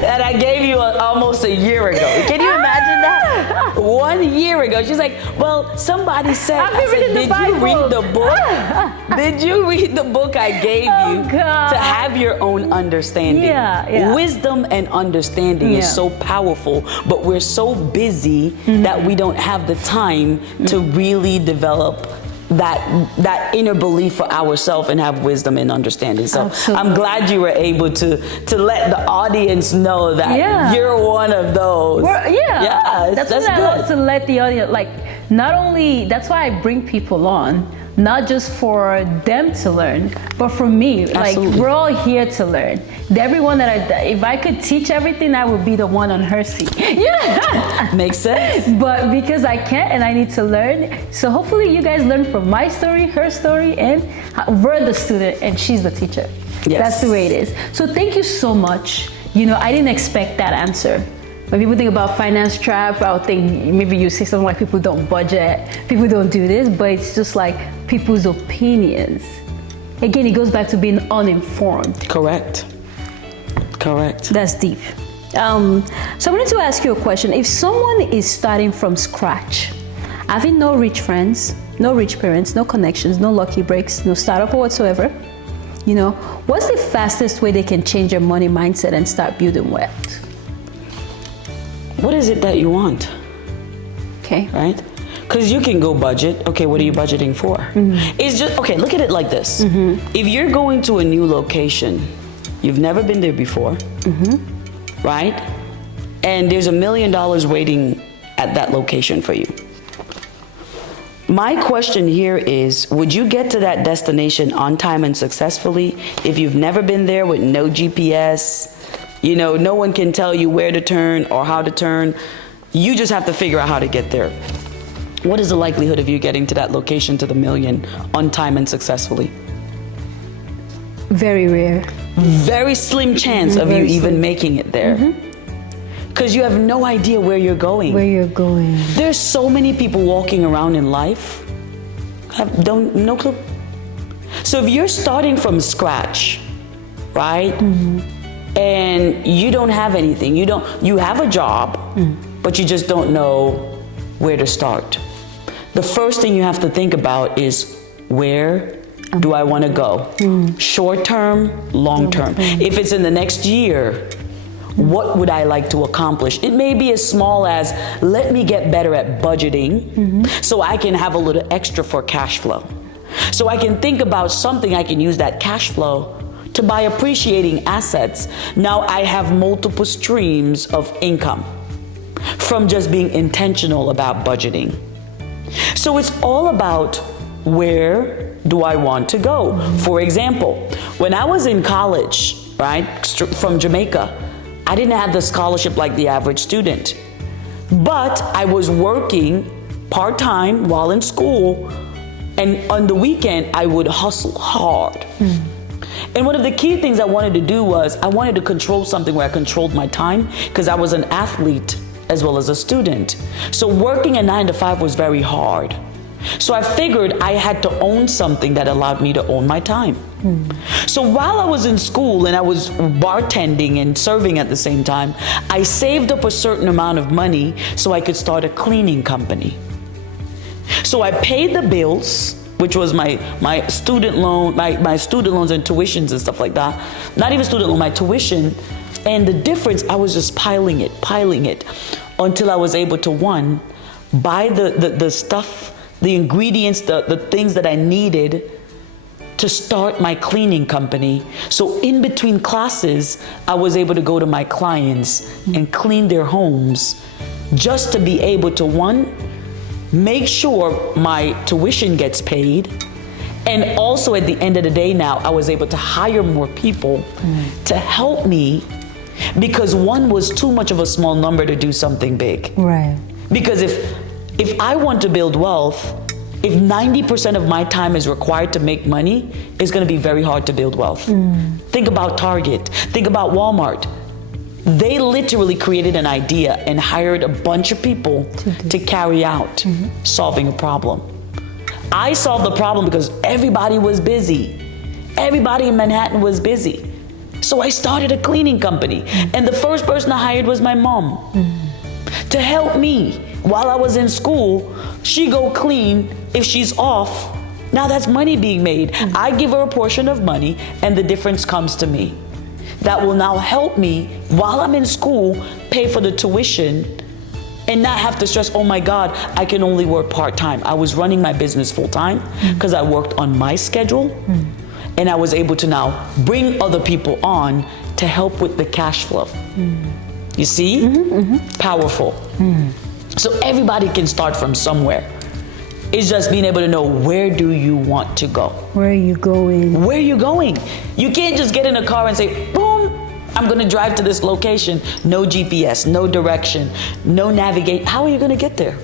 that I gave you almost a year ago. Can you imagine that? 1 year ago. She's like, well, somebody said, I said, did you read the book? Did you read the book I gave you to have your own understanding? Yeah. Wisdom and understanding is so powerful, but we're so busy that we don't have the time to really develop that inner belief for ourselves and have wisdom and understanding. So absolutely. I'm glad you were able to let the audience know that you're one of those. That's what I good. love to let the audience, like, not only, that's why I bring people on, not just for them to learn, but for me. Absolutely. Like, we're all here to learn. Everyone if I could teach everything, I would be the one on her seat. Makes sense. But because I can't and I need to learn, so hopefully you guys learn from my story, her story, and we're the student and she's the teacher. Yes. That's the way it is. So thank you so much. You know, I didn't expect that answer. When people think about finance trap, I would think maybe you say something like people don't budget, people don't do this, but it's just like people's opinions. Again, it goes back to being uninformed. Correct. That's deep. So I wanted to ask you a question. If someone is starting from scratch, having no rich friends, no rich parents, no connections, no lucky breaks, no startup or whatsoever, you know, what's the fastest way they can change their money mindset and start building wealth? What is it that you want? Okay. Right? Because you can go budget. Okay, what are you budgeting for? It's just, okay, look at it like this. If you're going to a new location, you've never been there before, right? And there's $1 million waiting at that location for you. My question here is, would you get to that destination on time and successfully if you've never been there with no GPS? You know, no one can tell you where to turn or how to turn. You just have to figure out how to get there. What is the likelihood of you getting to that location to the million on time and successfully? Very rare. Very slim chance of you even making it there. Because you have no idea where you're going. Where you're going. There's so many people walking around in life, no clue. So if you're starting from scratch, right? And you don't have anything, you have a job, but you just don't know where to start. The first thing you have to think about is, where do I want to go? Short term, long term. If it's in the next year, what would I like to accomplish? It may be as small as, let me get better at budgeting so I can have a little extra for cash flow. So I can think about something I can use that cash flow to buy appreciating assets. Now I have multiple streams of income from just being intentional about budgeting. So it's all about, where do I want to go? For example, when I was in college, right, from Jamaica, I didn't have the scholarship like the average student, but I was working part-time while in school, and on the weekend I would hustle hard. And one of the key things I wanted to do was, I wanted to control something where I controlled my time, because I was an athlete as well as a student. So working a 9 to 5 was very hard. So I figured I had to own something that allowed me to own my time. So while I was in school and I was bartending and serving at the same time, I saved up a certain amount of money so I could start a cleaning company. So I paid the bills, which was my student loan, my student loans and tuitions and stuff like that. Not even student loan, my tuition. And the difference, I was just piling it until I was able to, one, buy the stuff, the ingredients, the things that I needed to start my cleaning company. So in between classes, I was able to go to my clients and clean their homes, just to be able to, one, make sure my tuition gets paid. And also at the end of the day now, I was able to hire more people to help me, because one was too much of a small number to do something big. Right. Because if I want to build wealth, if 90% of my time is required to make money, it's going to be very hard to build wealth. Think about Target. Think about Walmart. They literally created an idea and hired a bunch of people to carry out solving a problem. I solved the problem because everybody was busy. Everybody in Manhattan was busy. So I started a cleaning company. And the first person I hired was my mom to help me. While I was in school, she go clean. If she's off, now that's money being made. I give her a portion of money, and the difference comes to me. That will now help me, while I'm in school, pay for the tuition and not have to stress, oh my God, I can only work part-time. I was running my business full-time because I worked on my schedule, and I was able to now bring other people on to help with the cash flow. You see? Powerful. So everybody can start from somewhere. It's just being able to know, where do you want to go? Where are you going? Where are you going? You can't just get in a car and say, boom, I'm gonna drive to this location. No GPS, no direction, no navigate. How are you gonna get there?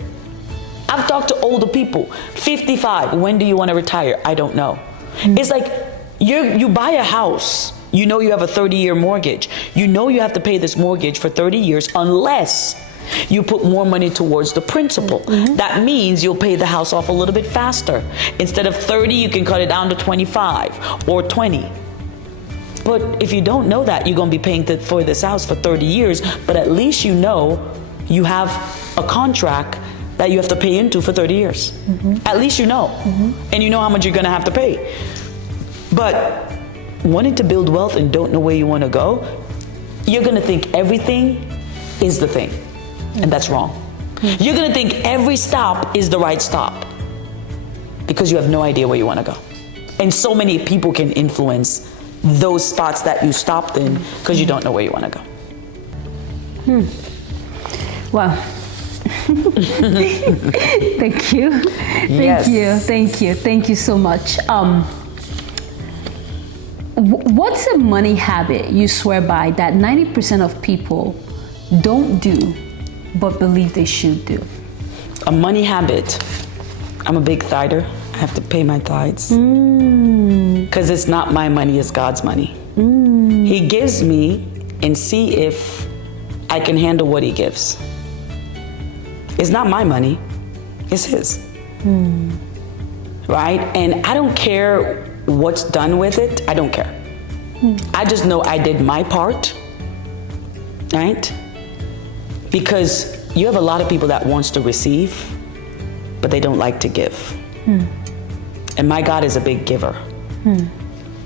I've talked to older people, 55, when do you wanna retire? I don't know. It's like, you buy a house, you know you have a 30-year mortgage. You know you have to pay this mortgage for 30 years unless you put more money towards the principal. That means you'll pay the house off a little bit faster. Instead of 30, you can cut it down to 25 or 20. But if you don't know that, you're going to be paying for this house for 30 years, but at least you know you have a contract that you have to pay into for 30 years. At least you know. And you know how much you're going to have to pay. But wanting to build wealth and don't know where you want to go, you're going to think everything is the thing. And that's wrong. You're going to think every stop is the right stop because you have no idea where you want to go. And so many people can influence those spots that you stopped in because you don't know where you want to go. Wow. Thank you. Thank you so much. What's a money habit you swear by that 90% of people don't do but believe they should do? A money habit. I'm a big tither. I have to pay my tithes. Because it's not my money, it's God's money. He gives me and see if I can handle what he gives. It's not my money, it's his. Right? And I don't care what's done with it, I don't care. I just know I did my part, right? Because you have a lot of people that wants to receive, but they don't like to give. And my God is a big giver,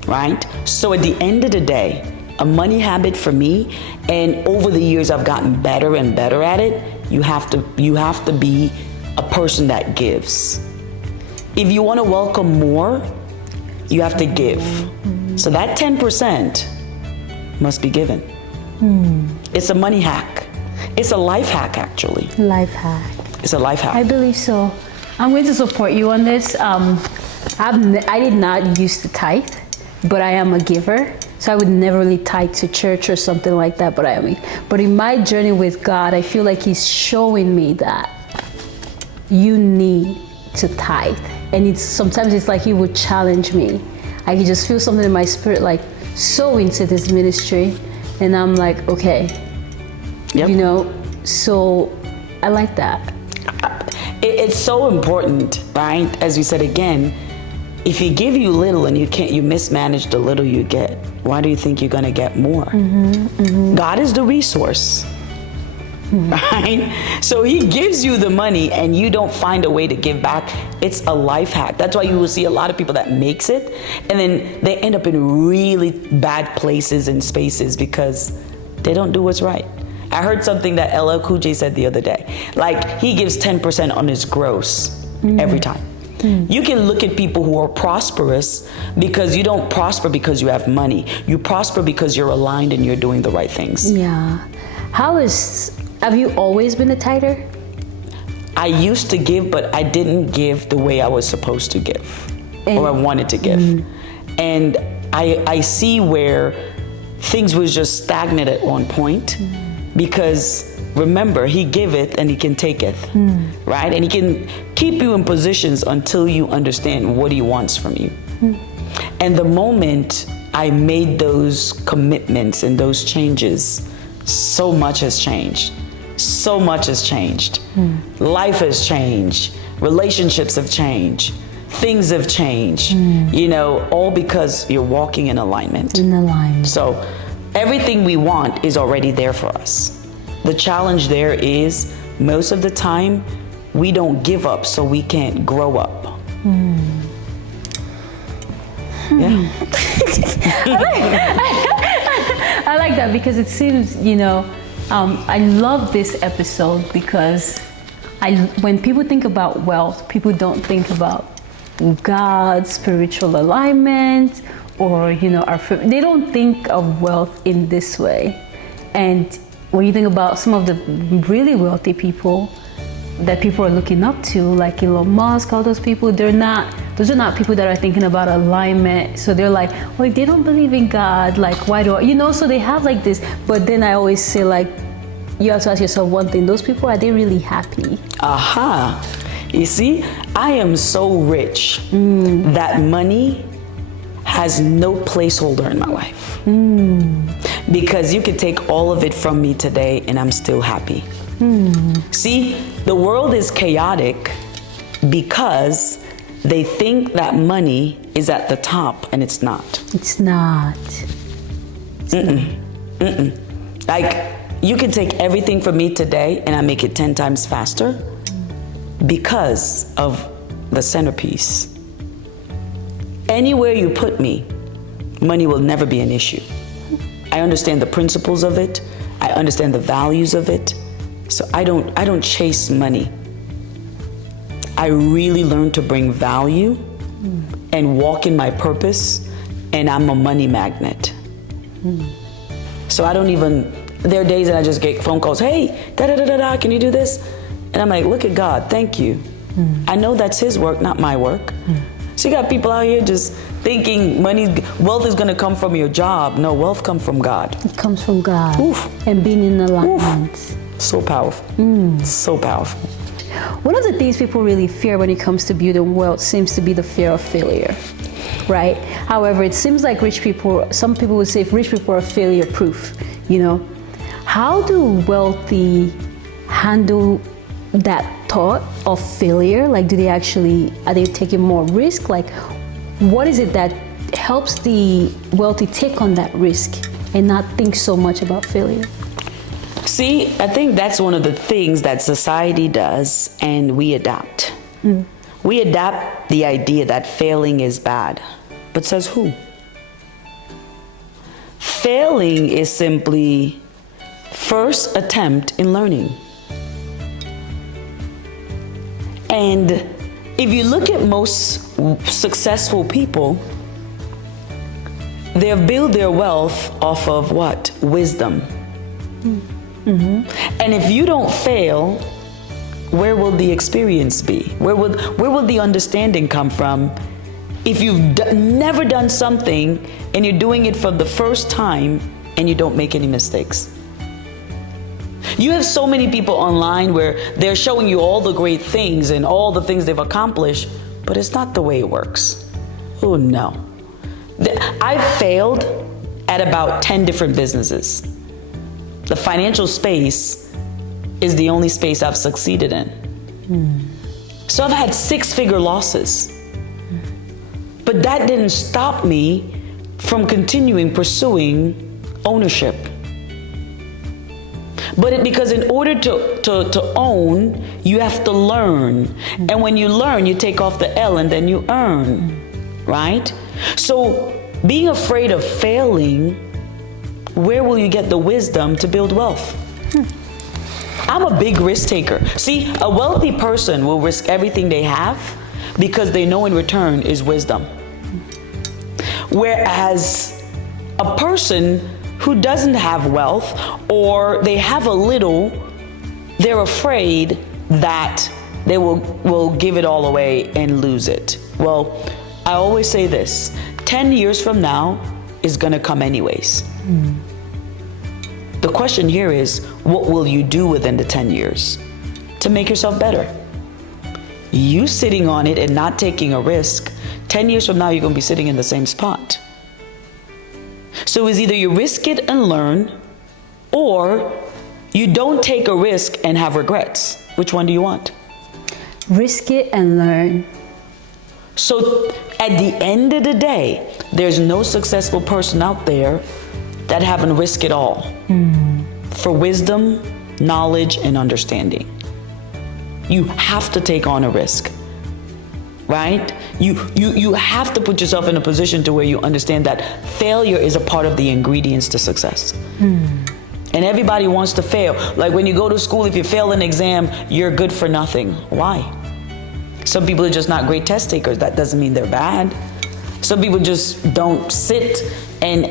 right? So at the end of the day, a money habit for me, and over the years I've gotten better and better at it, you have to be a person that gives. If you want to welcome more, you have to give. So that 10% must be given. It's a money hack. It's a life hack, actually. Life hack. It's a life hack. I believe so. I'm going to support you on this. I did not used to tithe, but I am a giver. So I would never really tithe to church or something like that, but in my journey with God, I feel like he's showing me that you need to tithe. And sometimes it's like he would challenge me. I could just feel something in my spirit, like sow into this ministry. And I'm like, okay, so I like that. It's so important, right? As we said again, if he give you little and you mismanage the little you get, why do you think you're gonna get more? God is the resource, right? So he gives you the money and you don't find a way to give back. It's a life hack. That's why you will see a lot of people that makes it and then they end up in really bad places and spaces because they don't do what's right. I heard something that a.k.a. said the other day. Like, he gives 10% on his gross every time. You can look at people who are prosperous because you don't prosper because you have money. You prosper because you're aligned and you're doing the right things. Yeah. Have you always been a tither? I used to give, but I didn't give the way I was supposed to give or I wanted to give. And I see where things was just stagnant at one point because remember, he giveth and he can taketh, right? And he can keep you in positions until you understand what he wants from you. And the moment I made those commitments and those changes, so much has changed. So much has changed. Life has changed. Relationships have changed. Things have changed, all because you're walking in alignment. So everything we want is already there for us. The challenge there is most of the time we don't give up so we can't grow up. Yeah. I like that because it seems, I love this episode because when people think about wealth, people don't think about God's spiritual alignment or, they don't think of wealth in this way. And when you think about some of the really wealthy people that people are looking up to, like Elon Musk, all those people, those are not people that are thinking about alignment. So they're like, well, if they don't believe in God, like, why do I, so they have like this. But then I always say, like, you have to ask yourself one thing, those people, are they really happy? You see, I am so rich that money has no placeholder in my life. Because you could take all of it from me today and I'm still happy. See, the world is chaotic because they think that money is at the top and it's not. It's not. Like, you can take everything from me today and I make it 10 times faster because of the centerpiece. Anywhere you put me, money will never be an issue. I understand the principles of it. I understand the values of it. So I don't chase money. I really learn to bring value and walk in my purpose, and I'm a money magnet. So I don't even, there are days that I just get phone calls, hey, da-da-da-da-da, can you do this? And I'm like, look at God, thank you. I know that's his work, not my work. So you got people out here just thinking wealth is gonna come from your job. No, wealth comes from God. It comes from God. Oof. And being in alignment. Oof. So powerful, so powerful. One of the things people really fear when it comes to building wealth seems to be the fear of failure, right? However, it seems like some people would say rich people are failure proof, you know? How do wealthy handle that thought of failure? Like, are they taking more risk? Like, what is it that helps the wealthy take on that risk and not think so much about failure? See, I think that's one of the things that society does, and we adapt. We adapt the idea that failing is bad. But says who? Failing is simply first attempt in learning. And if you look at most successful people, they've built their wealth off of what? Wisdom. And if you don't fail, where will the experience be? Where will the understanding come from? If you've never done something and you're doing it for the first time and you don't make any mistakes. You have so many people online where they're showing you all the great things and all the things they've accomplished, but it's not the way it works. Oh no. I've failed at about 10 different businesses. The financial space is the only space I've succeeded in. So I've had 6-figure losses. But that didn't stop me from continuing pursuing ownership. But because in order to own, you have to learn. And when you learn, you take off the L and then you earn, right? So being afraid of failing, where will you get the wisdom to build wealth? I'm a big risk taker. See, a wealthy person will risk everything they have because they know in return is wisdom. Whereas a person who doesn't have wealth, or they have a little, they're afraid that they will give it all away and lose it. Well, I always say this, 10 years from now is gonna come anyways. The question here is, what will you do within the 10 years to make yourself better? You sitting on it and not taking a risk, 10 years from now, you're gonna be sitting in the same spot. So it's either you risk it and learn, or you don't take a risk and have regrets. Which one do you want? Risk it and learn. So at the end of the day, there's no successful person out there that haven't risked it all for wisdom, knowledge, and understanding. You have to take on a risk, right? You have to put yourself in a position to where you understand that failure is a part of the ingredients to success. And everybody wants to fail. Like when you go to school, if you fail an exam, you're good for nothing. Why? Some people are just not great test takers. That doesn't mean they're bad. Some people just don't sit and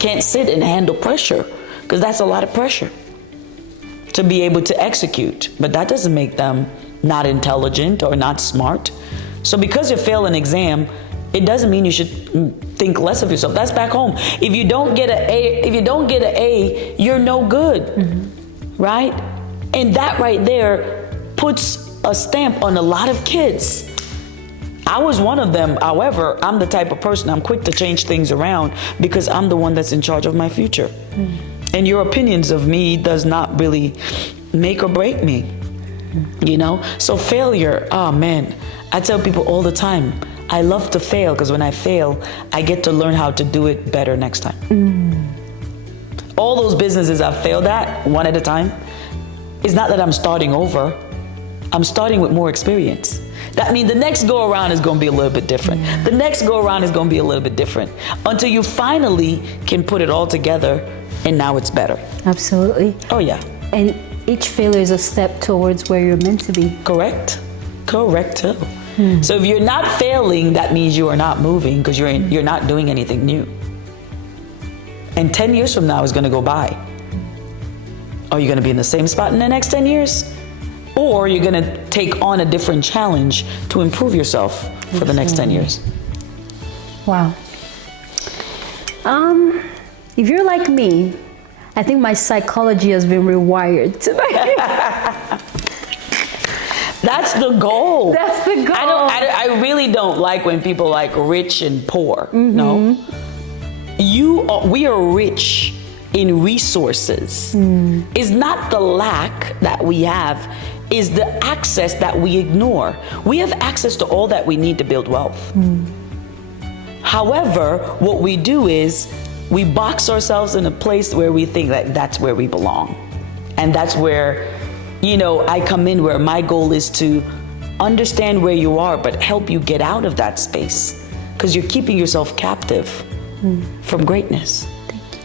can't sit and handle pressure, because that's a lot of pressure to be able to execute. But that doesn't make them not intelligent or not smart. So because you fail an exam, it doesn't mean you should think less of yourself. That's back home. If you don't get an A, you're no good, right? And that right there puts a stamp on a lot of kids. I was one of them. However, I'm the type of person, I'm quick to change things around because I'm the one that's in charge of my future. And your opinions of me does not really make or break me, you know? So failure, oh man, I tell people all the time, I love to fail because when I fail, I get to learn how to do it better next time. all those businesses I've failed at one at a time, it's not that I'm starting over. I'm starting with more experience. That means the next go around is going to be a little bit different. The next go around is going to be a little bit different until you finally can put it all together, and now it's better. Absolutely. Oh yeah. And each failure is a step towards where you're meant to be. Correct. Correcto. So if you're not failing, that means you are not moving because you're not doing anything new. And 10 years from now is going to go by. Are you going to be in the same spot in the next 10 years? Or you're going to take on a different challenge to improve yourself for the next 10 years. Wow. If you're like me, I think my psychology has been rewired tonight. That's the goal. That's the goal. I really don't like when people like rich and poor. No. We are rich in resources. It's not the lack that we have, is the access that we ignore. We have access to all that we need to build wealth. However, what we do is we box ourselves in a place where we think that that's where we belong. And that's where, I come in, where my goal is to understand where you are, but help you get out of that space. Because you're keeping yourself captive from greatness. Thank you.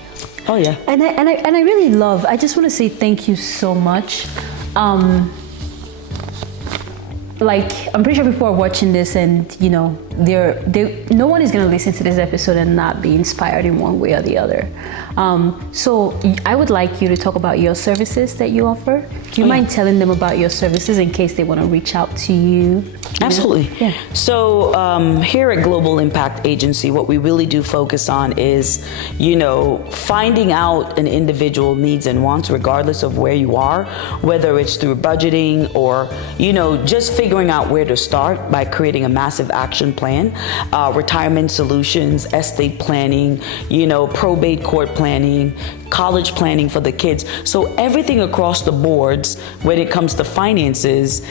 Oh yeah. And I really love, I just want to say thank you so much. I'm pretty sure people are watching this and, no one is going to listen to this episode and not be inspired in one way or the other. So I would like you to talk about your services that you offer. Do you mind telling them about your services in case they want to reach out to you? Absolutely. Yeah. So here at Global Impact Agency, what we really do focus on is, finding out an individual needs and wants regardless of where you are, whether it's through budgeting or, just figuring out where to start by creating a massive action plan, retirement solutions, estate planning, probate court planning, college planning for the kids. So everything across the boards when it comes to finances,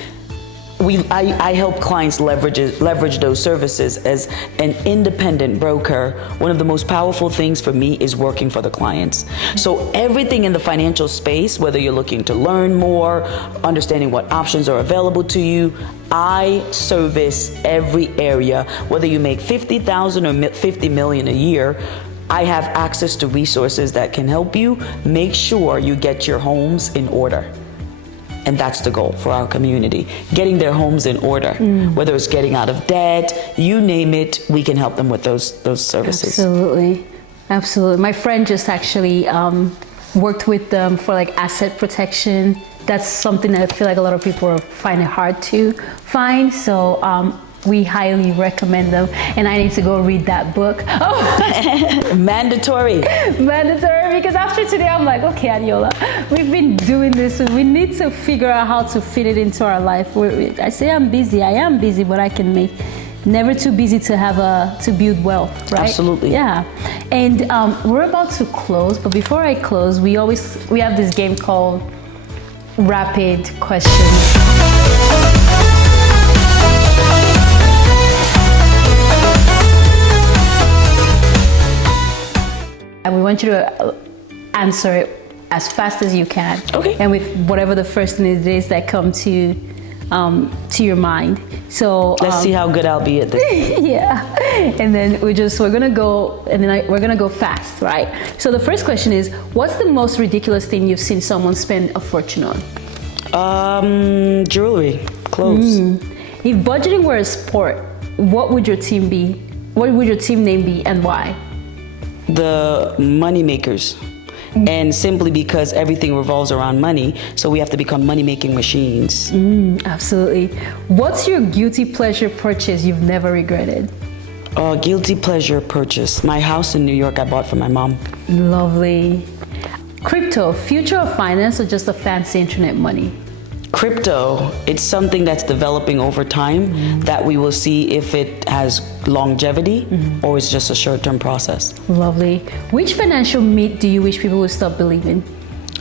I help clients leverage those services as an independent broker. One of the most powerful things for me is working for the clients. So everything in the financial space, whether you're looking to learn more, understanding what options are available to you, I service every area. Whether you make $50,000 or $50 million a year, I have access to resources that can help you make sure you get your homes in order. And that's the goal for our community, getting their homes in order. Whether it's getting out of debt, you name it, we can help them with those services. Absolutely. My friend just actually worked with them for asset protection. That's something that I feel like a lot of people find it hard to find. So we highly recommend them, and I need to go read that book. Mandatory, because after today I'm like, okay, Adiola, we've been doing this, so we need to figure out how to fit it into our life. I say I am busy, but I can make. Never too busy to build wealth, right? Absolutely. Yeah. And we're about to close, but before I close, we have this game called Rapid Questions. And we want you to answer it as fast as you can. Okay. And with whatever the first thing is that come to your mind. So let's see how good I'll be at this. Yeah. And then we're gonna go fast, right? So the first question is, what's the most ridiculous thing you've seen someone spend a fortune on? Jewelry, clothes. If budgeting were a sport, what would your team be? What would your team name be, and why? The money makers. And simply because everything revolves around money, so we have to become money-making machines. Absolutely. What's your guilty pleasure purchase you've never regretted? Guilty pleasure purchase. My house in New York I bought for my mom. Lovely. Crypto, future of finance or just a fancy internet money? Crypto, it's something that's developing over time that we will see if it has longevity or it's just a short-term process. Lovely. Which financial myth do you wish people would stop believing?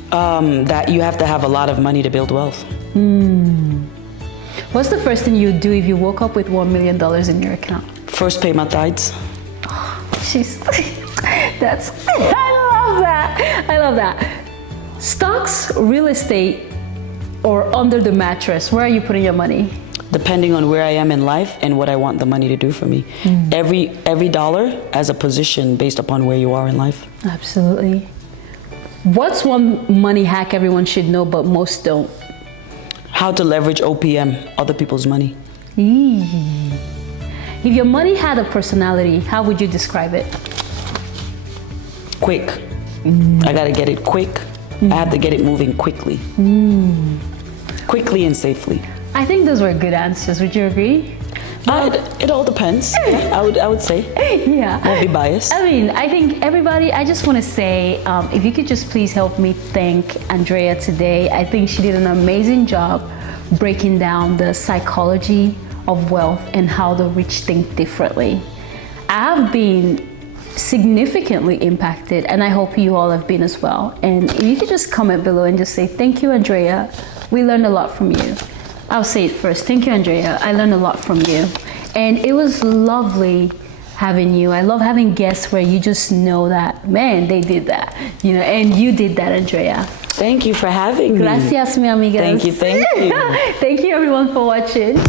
That you have to have a lot of money to build wealth. What's the first thing you'd do if you woke up with $1 million in your account? First, pay my tithes. I love love that. I love that. Stocks, real estate, or under the mattress, where are you putting your money? Depending on where I am in life and what I want the money to do for me. Every dollar has a position based upon where you are in life. Absolutely. What's one money hack everyone should know but most don't? How to leverage OPM, other people's money. If your money had a personality, how would you describe it? Quick. I gotta get it quick. I have to get it moving quickly. Quickly and safely. I think those were good answers. Would you agree? It all depends. Yeah, I would say. Yeah. Won't be biased. I mean, I think everybody, I just want to say, if you could just please help me thank Andrea today. I think she did an amazing job breaking down the psychology of wealth and how the rich think differently. I've been significantly impacted, and I hope you all have been as well. And if you could just comment below and just say, thank you, Andrea. We learned a lot from you. I'll say it first. Thank you, Andrea. I learned a lot from you. And it was lovely having you. I love having guests where you just know that, man, they did that, you know, and you did that, Andrea. Thank you for having me. Gracias, mi amigas. Thank you. Thank you, everyone, for watching.